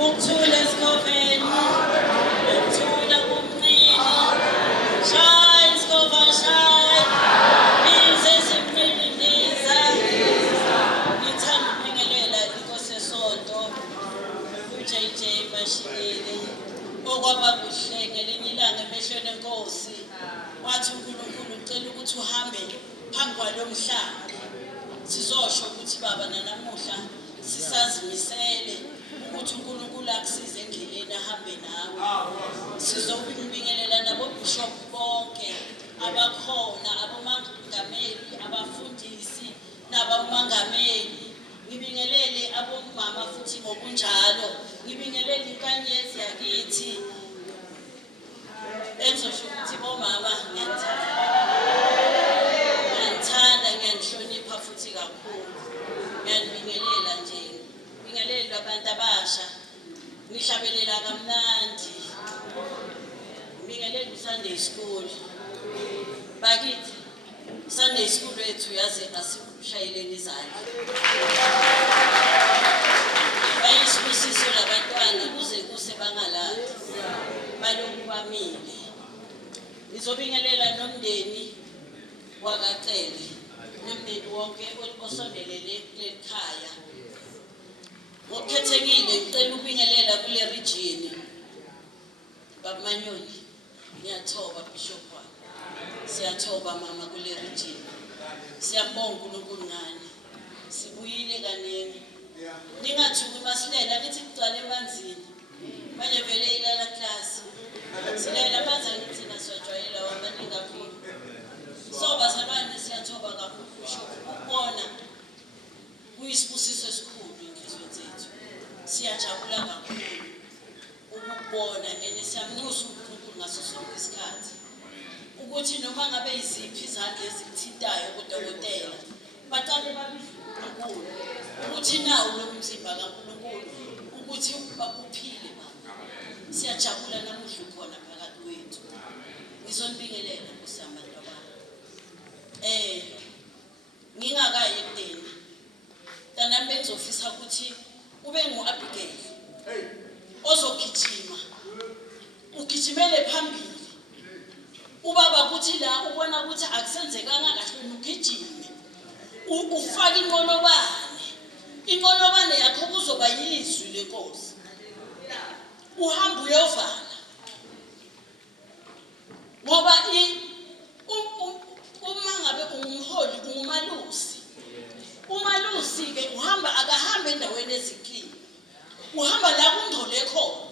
Ukuthula esikhofeni, ukuthula kumnini. Shine Sikhova shine, bize simniniza. Ngithanda ukubingelela inkosi yesonto uJJ Mashinini okwaba kuhle ngelinye ilanga emehlweni enkosi. Wathi uNkulunkulu ucela ukuthi uhambe phambi kwalo mhlaba. Sizosho ukuthi baba nanamuhla sisazimisele ukuthi uNkulunkulu akusize endleleni ahambe nawe. Sizobingelela nabo bishop bonke abakhona, abomangameli, abafundisi nabamangameli. Ngibingelele abomama futhi ngokunjalo. Ngibingelele inkanyezi yakithi. Engizosho ukuthi bomama ngiyanithanda, ngiyanihlonipha futhi kakhulu. Ngiyanibingelela nje. Ngibingelela abantu abasha. Ngihlabelela kamnandi. Ngibingelela uSunday school. Bakithi Sunday school wethu yaze asishayeleni izandla. Bayisibusiso labantwana kuze kuse bangalandi. Balokhu bamile. Ngizobingelela nomndeni wakacele. Nomndeni wonke osondelele lekhaya. Ngokukhethekile ngicela ukubingelela kule region. Babamanyoni. Ngiyathoba bishop wami. Siyathoba mama kule region. Siyabonga uNkulunkulu ngani. Sibuyile kanengi. Ningathuki masilela ngithi kucala emanzini. Manje vele ilala class. Silela abanzani thina sojwayela wabaningi kakhulu. So bazalwane siyathoba kakhulu bishop ukubona kuyisibusiso esikhulu enhlizweni zethu. Siyajabula kakhulu ukubona siyamnxusa uNkulunkulu ngaso sonke isikhathi. Ukuthi noma ngabe iziphi izandla ezithintayo kuDokotela baqale babize uNkulunkulu ukuthi nawo lo mzimba kaNkulunkulu ukuthi uphile baba. Siyajabula namuhla khona phakathi kwethu. Ngizonibingelela kusama baba. Ngingakayi ekudeni. Kanami bengizofisa ukuthi ube nguAbigail. Ozogijima. Ugijimele phambili. Ubaba kuthi la ubona ukuthi akusenzekanga kahle ugijime. Ufaka inqolobane. Inqolobane yakho kuzoba yizwi lenkosi. Uhamba uyovala. Ngoba uma ngabe ungumholi ungumalusi. Umalusi ke uhamba akahamba endaweni eziklini. Uhamba la kungcole khona.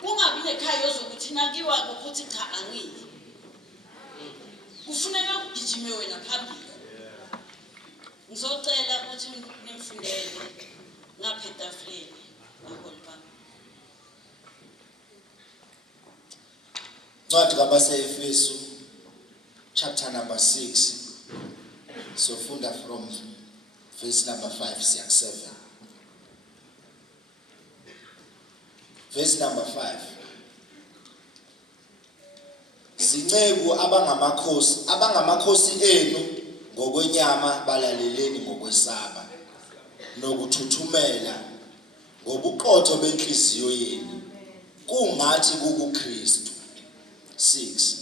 Kungabi nekhaya ozokuthi nakiwa ukuthi cha angiyi. Kufuneka ugijime wena phambili. Ngizocela ukuthi ngimfundele ngaphethafleni ngaholi baba. Ncwadi kaBase-Efesu chapter number 6. So funda from verse number 5 siya 7. Verse number 5. Zinceku abangamakhosi enu ngokwenyama balaleleni ngokwesaba nokuthuthumela ngobuqotho benhliziyo yenu kungathi kuKristu. 6.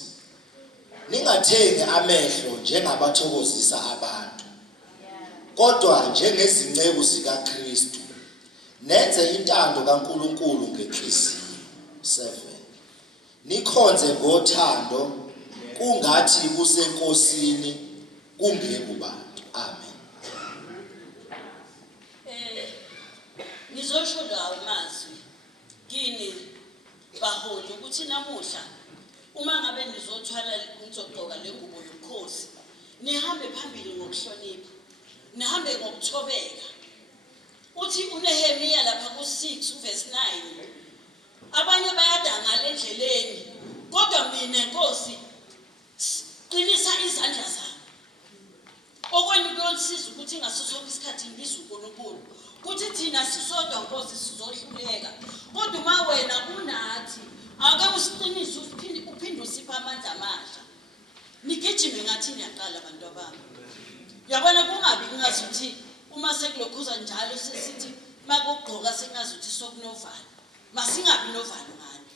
Ningathengi amehlo njengabathokozisa abantu kodwa njengezinceku zikaKristu nenze intando kaNkulunkulu ngenhliziyo. 7. Nikhonze ngothando kungathi kusenkosini kungekubantu. Amen. Ngizosho lawo mazwi kini baholi ukuthi namuhla uma ngabe nizothwala nizogqoka lengubo yobukhosi nihambe phambili ngokuhlonipha, nihambe ngokuthobeka. Uthi uNehemiya lapha ku6 verse 9 abanye bayadangala endleleni kodwa mina Nkosi qinisa izandla zami. okweni kuyosiza ukuthi ngaso sonke isikhathi ngibiza uNkulunkulu ukuthi thina sisodwa Nkosi sizohluleka kodwa uma wena unathi ake usiqinise uphinde usipha amandla amasha nigijime ngathi niyaqala abantu abami yabona kungabi kungazuthi uma sekulokhuza njalo sesithi makugqoka sengazuthi sokunovalo masingabi novalo ngani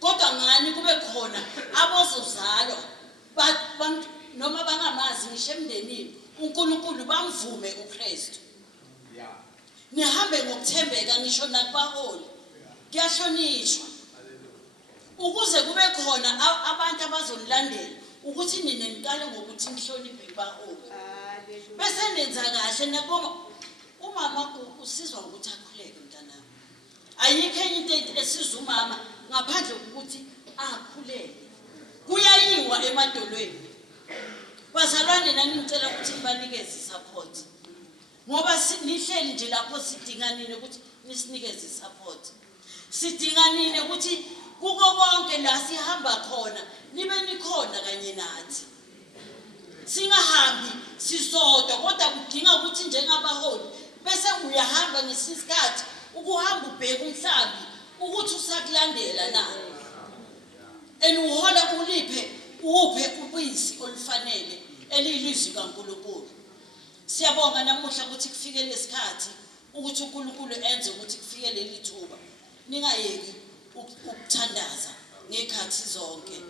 kodwa ngani kube khona abozozalwa noma bangamazi ngisho emndenini uNkulunkulu bamvume uKristu nihambe ngokuthembeka ngisho nakubaholi kuyahlonishwa ukuze kube khona abantu abazonilandela ukuthi nina niqale ngokuthi nihloniphe kubaholi bese nenza kahle nabo umama usizwa ukuthi akhuleke mntanami ayikho enye into esiza umama ngaphandle kokuthi akhuleke kuyayiwa emadolweni bazalwane nani ngicela ukuthi nibanikeze support ngoba nihleli nje lapho sidinganile ukuthi nisinikeze support sidinganile ukuthi kuko konke la sihamba khona nibe nikhona kanye nathi singahambi sisodwa kodwa kudinga ukuthi njengabaholi bese uyahamba ngesisikhathi ukuhamba ubheka umhlambi ukuthi usakulandela na enuhola uphe ubisi olufanele elilizwi kaNkulunkulu siyabonga namuhla ukuthi kufike lesikhathi ukuthi uNkulunkulu enze ukuthi kufike leli thuba ningayeki ukuthandaza ngekhathi zonke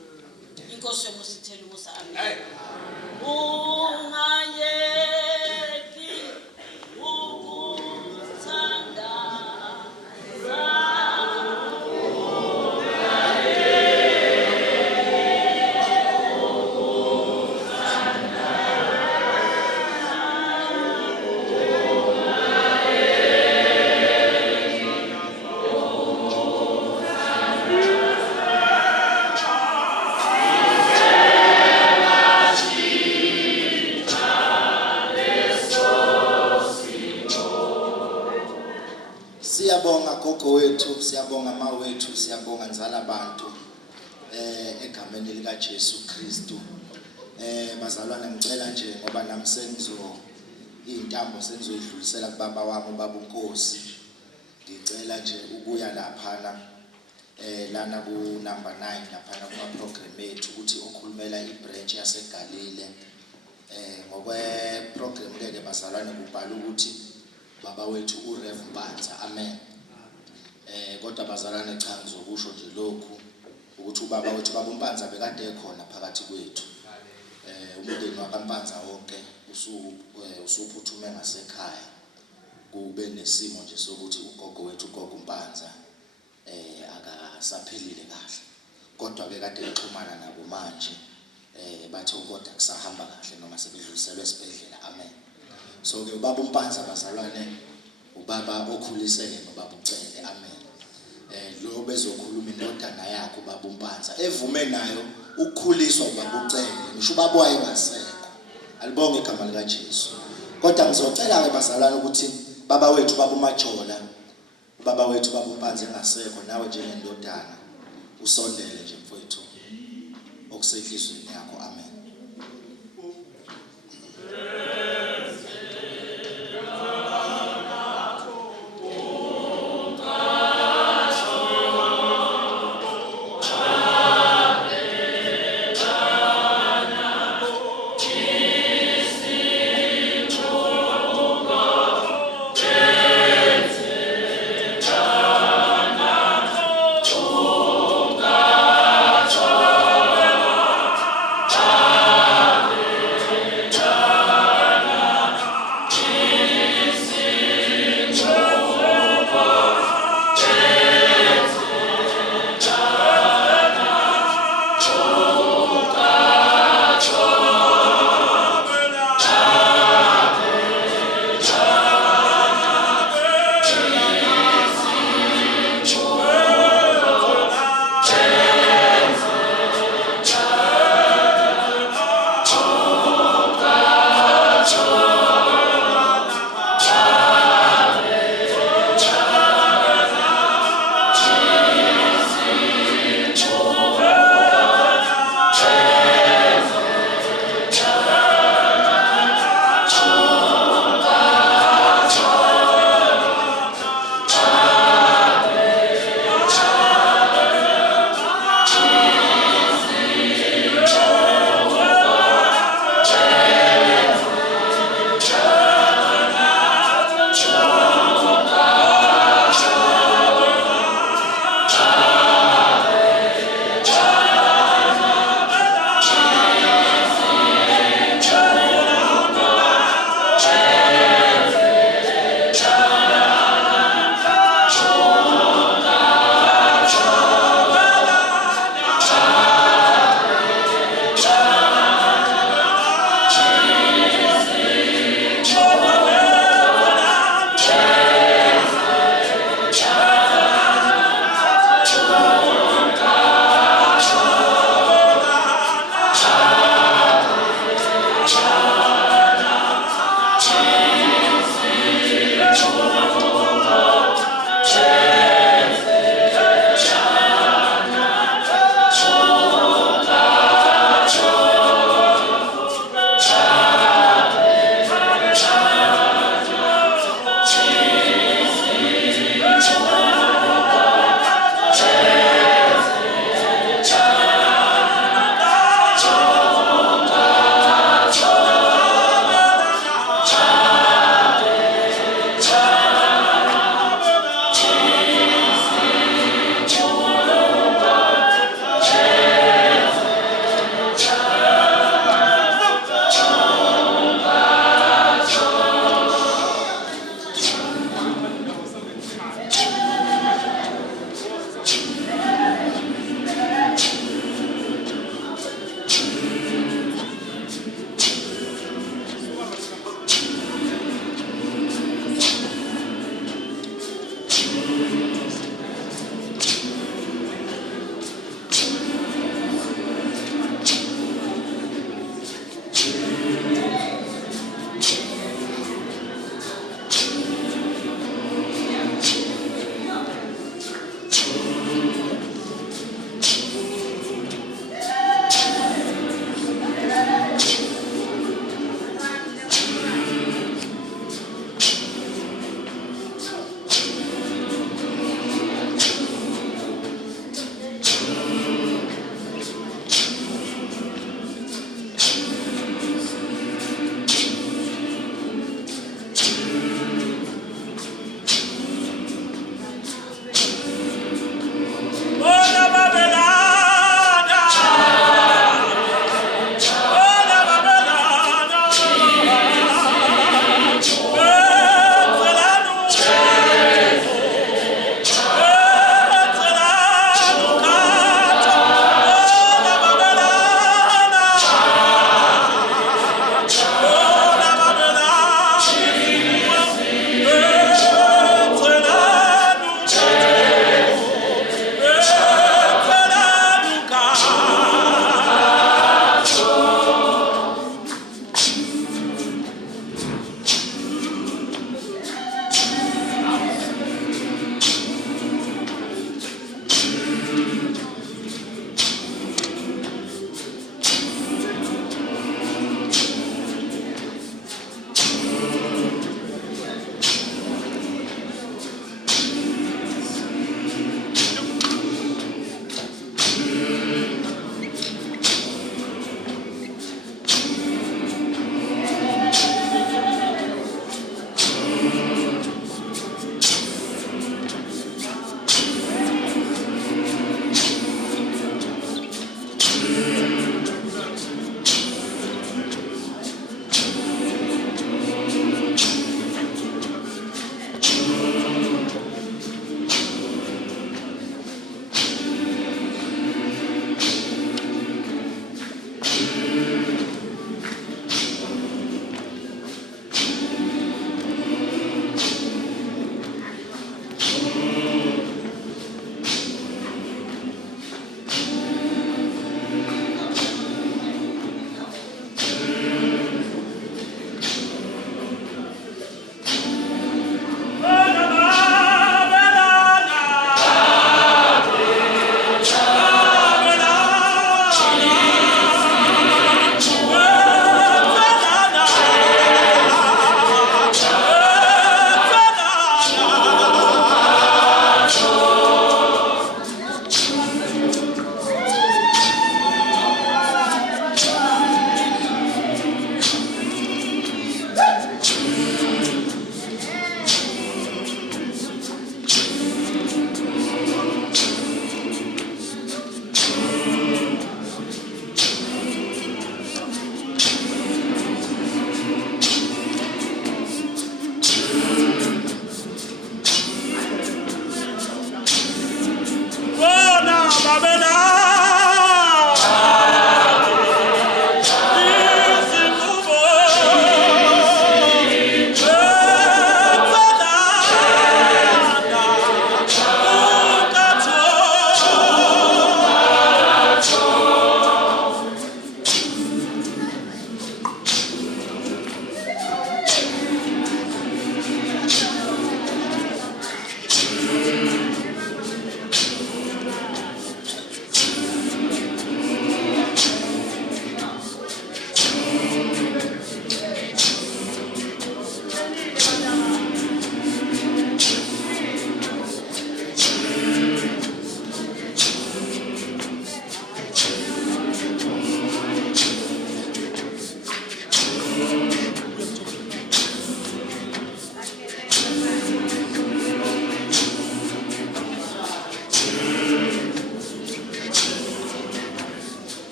inkosi yomusithela umusa amen ungayeki ukuthandaza Siyabonga gogo wethu, siyabonga mawethu, siyabonga nzala abantu egameni lika Jesu Kristu. Bazalwane ngicela nje ngoba nami intambo sengizoyidlulisela kubaba wami ubaba uNkosi. Ngicela nje ukuya lapha lana ku number 9 lapha kuma program ethu ukuthi okhulumela ibranch yaseGalile. Ngokwe program ke bazalwane kubhala ukuthi baba wethu uRev Mpanza amen kodwa bazalwane cha ngizokusho nje lokhu ukuthi ubaba wethu baba uMpanza bekade ekhona phakathi kwethu umndeni wakaMpanza wonke usuphuthume ngasekhaya kube nesimo nje sokuthi ugogo wethu ugogo uMpanza akasaphilile kahle kodwa ke kade exhumana nabo manje bathe kodwa kusahamba kahle noma sebedluliselwe esibhedlela amen. So ke ubaba uMpanza bazalwane ubaba okhuliseke nobaba uCele amen. Lo bezokhuluma indodana yakhe ubaba uMpanza evume nayo ukukhuliswa ubaba uCele ngisho ubaba wayengasekho alibonge igama lika Jesu. Kodwa ngizocela ke bazalwane ukuthi baba wethu baba uMajola ubaba wethu baba uMpanza engasekho nawe njengendodana usondele nje mfowethu okusehlizweni yakho amen. Ah!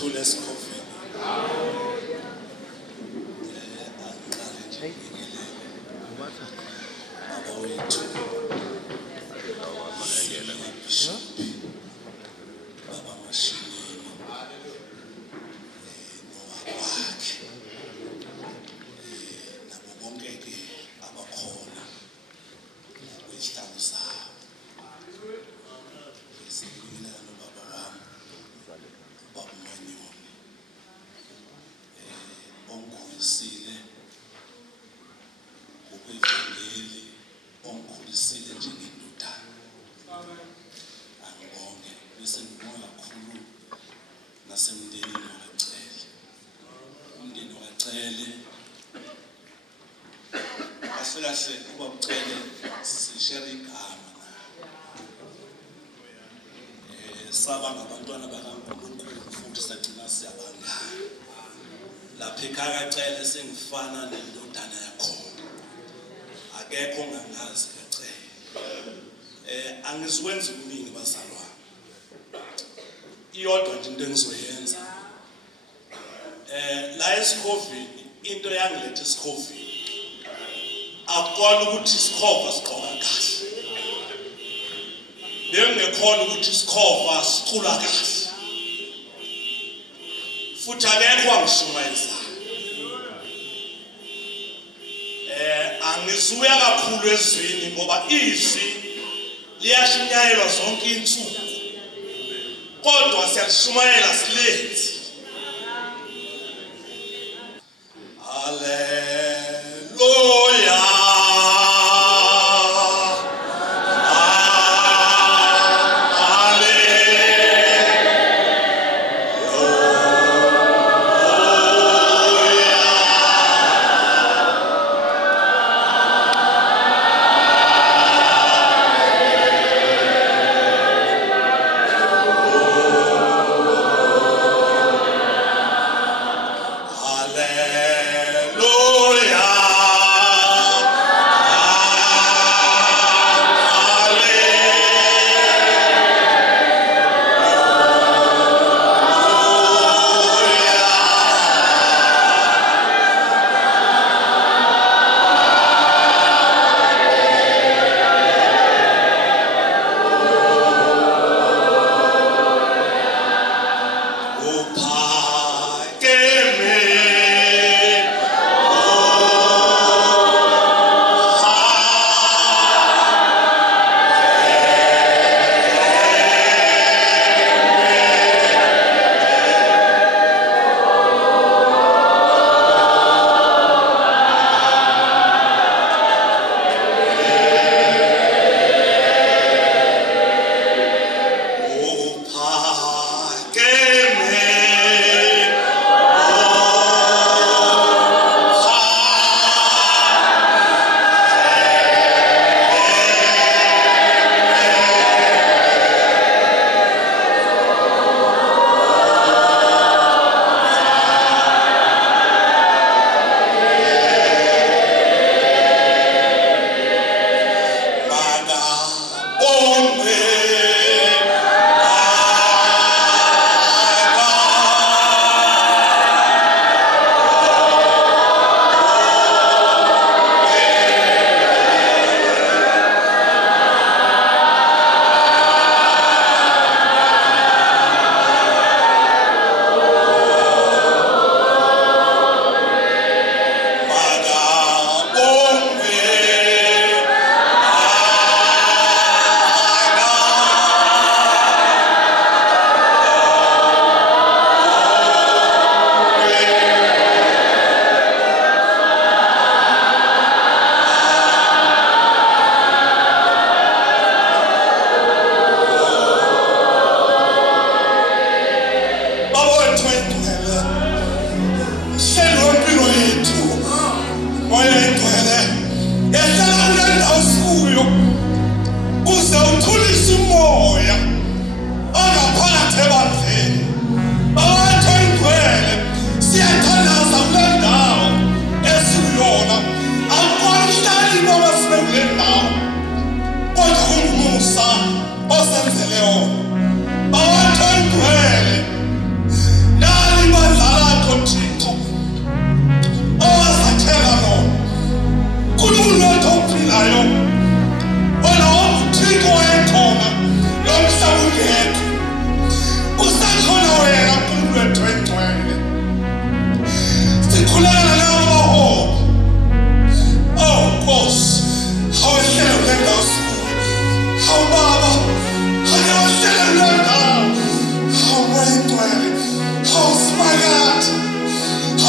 Thule esikhofeni. Angiqale nje ngibingelele. Baba wethu. Bishop. Baba Mashinini. Nowakwakhe. Nabo bonke-ke abakhona kwisihlalo sabo. Sibingelela nobaba wami. Baba Manyoni. Ongikhulisile ngokwevangeli, ongikhulisile njengendodana. Angibonge bese ngibonga kakhulu nasemndenini wakacele. Umndeni wakacele kahle kahle kuba ucele sishare igama naye. Saba ngabantwana bakaNkulunkulu futhi sagcina siyabangana. Lapha ekhaya kacele sengifana nendodana yakhona. Akekho ongangazi kacele. Angizikwenzi kuningi bazalwane. Iyodwa nje into engizoyenza. La esikhovini into yangilethe esikhovini. Akukona ukuthi isikhova siqoka kahle. Bengekhona ukuthi isikhova sicula kahle. Futhi akekho angishumayeza. Angizuya kakhulu ezwini ngoba izwi liyashunyayelwa zonke insuku. Kodwa siyashumayela silethi. Hallelujah.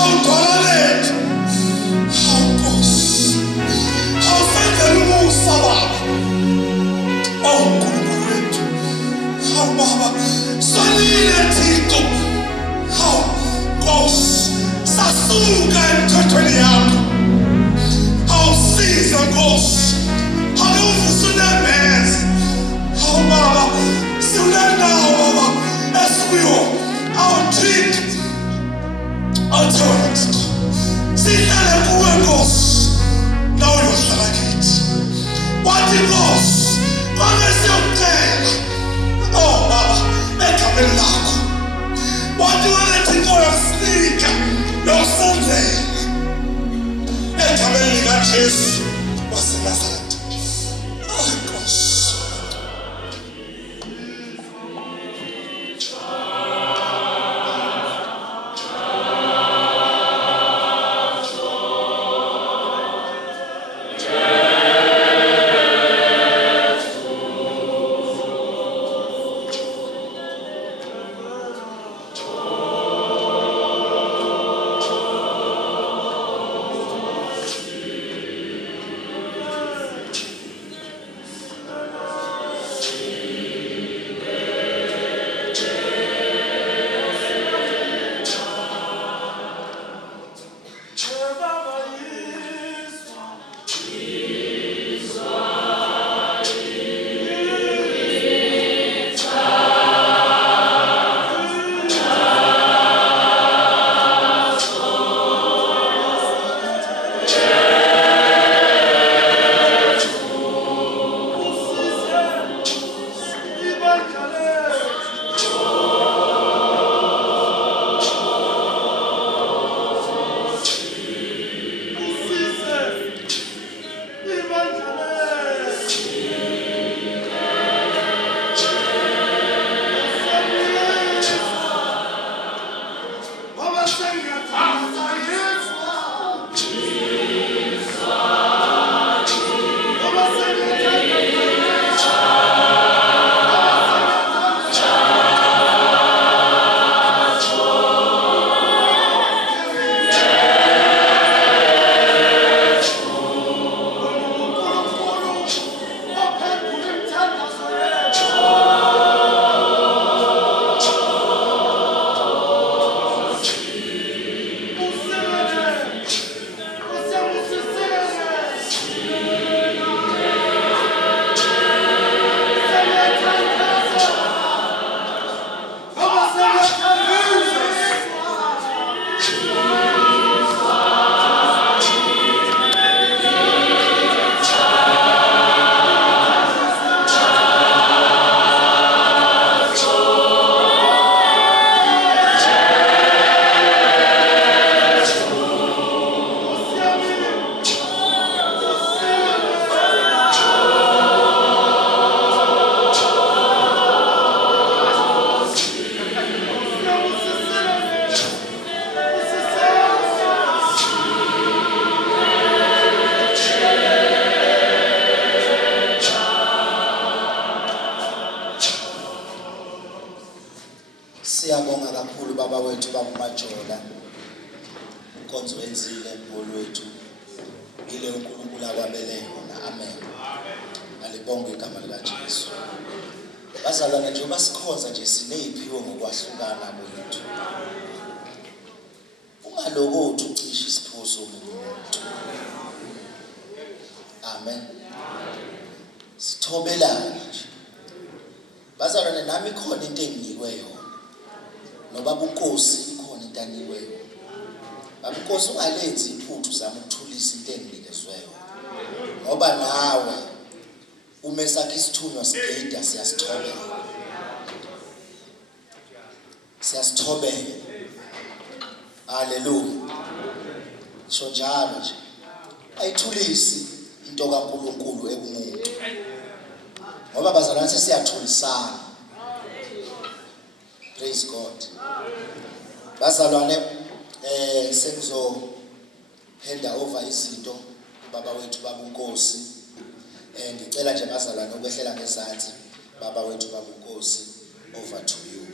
awudwalalethu, hawu Nkosi, awusenzele umusa Baba. Oh Nkulunkulu wethu, hawu Baba, sonile Thixo, hawu Nkosi, sasuka emthethweni yakho, awusiza Nkosi, awuvuse unemeza, hawu Baba, siwulendawo Baba esikuyo, awuthixo, awuthixo, sihlale kuwe Nkosi, nawe uyohlala kithi. Wathi Nkosi, konke siyokucela, oh Baba, egameni lakho. Wathi wena Thixo uyasinika nokusenzela, egameni likaJesu waseNazaretha. Oh Nkosi. Siyabonga kakhulu baba wethu babumajola. Inkonzo enzile Nkulunkulu wethu. Ile uNkulunkulu akwabele yona. Amen. Alibonge igama likaJesu. Bazalwane njengoba sikhonza nje sineziphiwo ngokwahlukana kwethu. Ungalokothi ucishe isiphiwo somuntu. Amen. Sithobelane nje. Bazalwane nami khona into enginikwe yona. Nobaba uNkosi ikhona into anikwe yona. Baba uNkosi ungalenzi iphuthu uzama ukuthulisa into enginikezwe yona. Ngoba nawe uma sakhe isithunywa sigida siyasithobela. Siyasithobela. Hallelujah. Sho njalo nje. Ayithulisi into kaNkulunkulu ekumuntu. Ngoba bazalwane sesiyathulisana. Praise God. Bazalwane sengizo hand over izinto baba wethu baba uNkosi. Ngicela nje bazalwane ukwehlela ngezansi baba wethu baba uNkosi, over to you.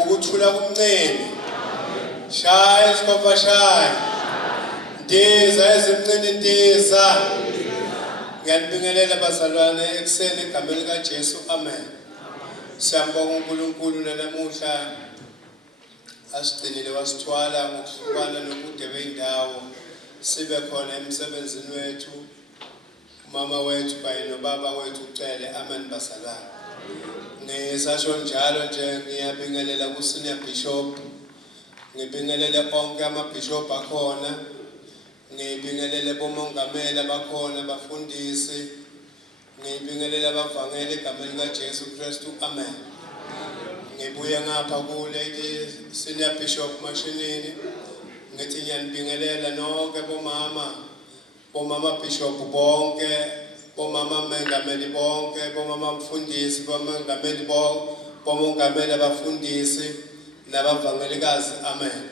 ukuthula kumncane shaya isikhofa shaya ndiza ezimncane ndiza ngiyanibingelela bazalwane ekuseni egameni kaJesu amen. Siyambonga uNkulunkulu nanamuhla asigcinile wasithwala ngokuhlukana nokude beyindawo sibe khona emsebenzini wethu mama wethu kanye nobaba wethu ucele amen bazalwane. Ngisasho njalo nje ngiyabingelela ku-Senior Bishop, ngibingelele onke amabishop akhona, ngibingelele bomongameli abakhona, abafundisi, ngibingelele abavangeli egameni kaJesu Kristu amen. Ngibuye ngapha kule Senior Bishop Mashinini ngithi ngiyanibingelela nonke bomama bishop bonke, bomama mengameli bonke, bomama mfundisi, bomongameli bonke, bomongameli abafundisi nabavangelikazi amen.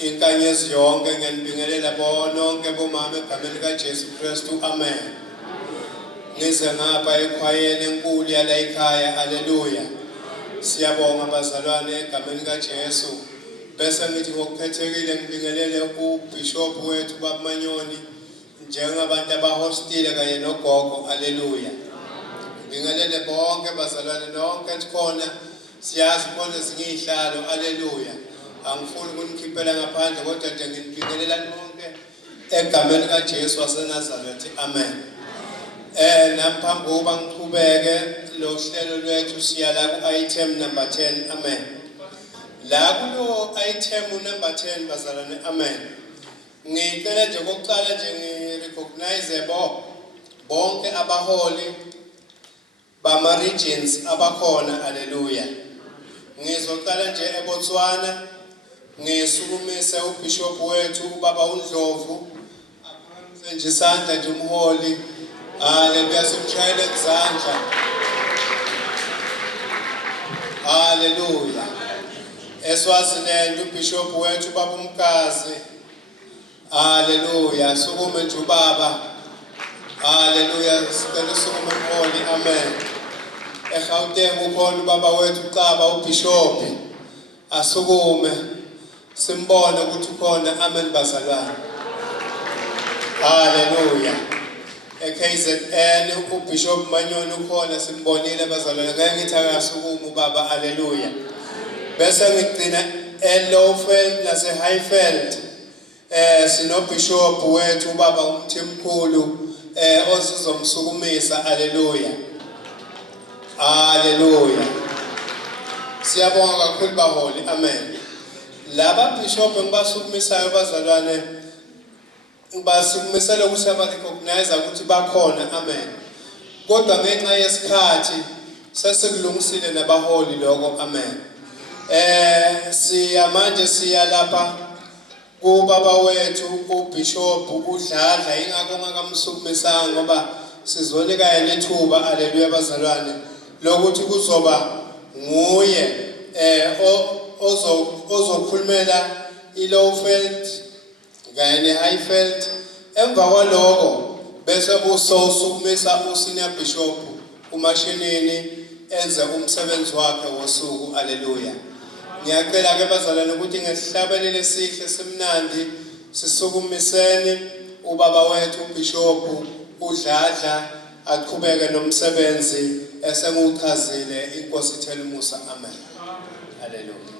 Inkanyezi yonke ngiyanibingelela bonke bomama egameni kaJesu Kristu amen. Ngize ngapha ekhwayeni enkulu yala ekhaya haleluya. Siyabonga bazalwane egameni kaJesu. Bese ngithi ngokukhethekile ngibingelele uBishop wethu baManyoni njengabantu abahostile kanye nogogo haleluya. Ngibingelele bonke bazalwane nonke sikhona siyazi khona zingihlalo haleluya. Angifuni ukunikhiphela ngaphandle kodwa nje ngibingelela nonke egameni kaJesu waseNazaretha amen. Namphambi kokuba ngiqhubeke lo hlelo lwethu siya la ku-item number 10 amen. La kulo item number 10 bazalwane amen. Ngicela nje kokuqala nje ngirecognize bonke abaholi bama regions abakhona haleluya. Ngizoqala nje eBotswana ngisukumise uBishop wethu ubaba uNdlovu aphakamisa nje isandla nje umholi haleluya simshayele izandla haleluya. Eswaziland uBishop wethu baba uMkazi haleluya sukume nje ubaba haleluya sicela sukume umholi amen. eGauteng ukhona ubaba wethu uCaba uBishop asukume simbone ukuthi ukhona amen bazalwane haleluya. eKZN uBishop Manyoni ukhona simbonile bazalwane ngeke ngithi akasukuma ubaba haleluya. Bese ngigcina eLowveld naseHighveld sinobishop wethu ubaba uMthimkhulu osizomsukumisa haleluya haleluya. Siyabonga kakhulu baholi amen. Laba bishop engibasukumisayo bazalwane ngibasukumisela ukuthi abarecognize ukuthi bakhona amen. Kodwa ngenxa yesikhathi sesikulungisile nabaholi lokho amen. Manje siya lapha kubaba wethu uBishop uDladla ingakho ngakamsukumisanga ngoba sizonika yena ithuba haleluya bazalwane lokuthi kuzoba nguye ozokhulumela iLowveld kanye neHighveld. Emva kwaloko bese kusukumisa uSenior Bishop uMashinini enze umsebenzi wakhe wosuku haleluya. Ngiyacela ke bazalwane ukuthi ngesihlabelele sihle simnandi sisukumiseni ubaba wethu uBishop uDladla aqhubeke nomsebenzi esenguchazile inkosi ithela umusa amen haleluya.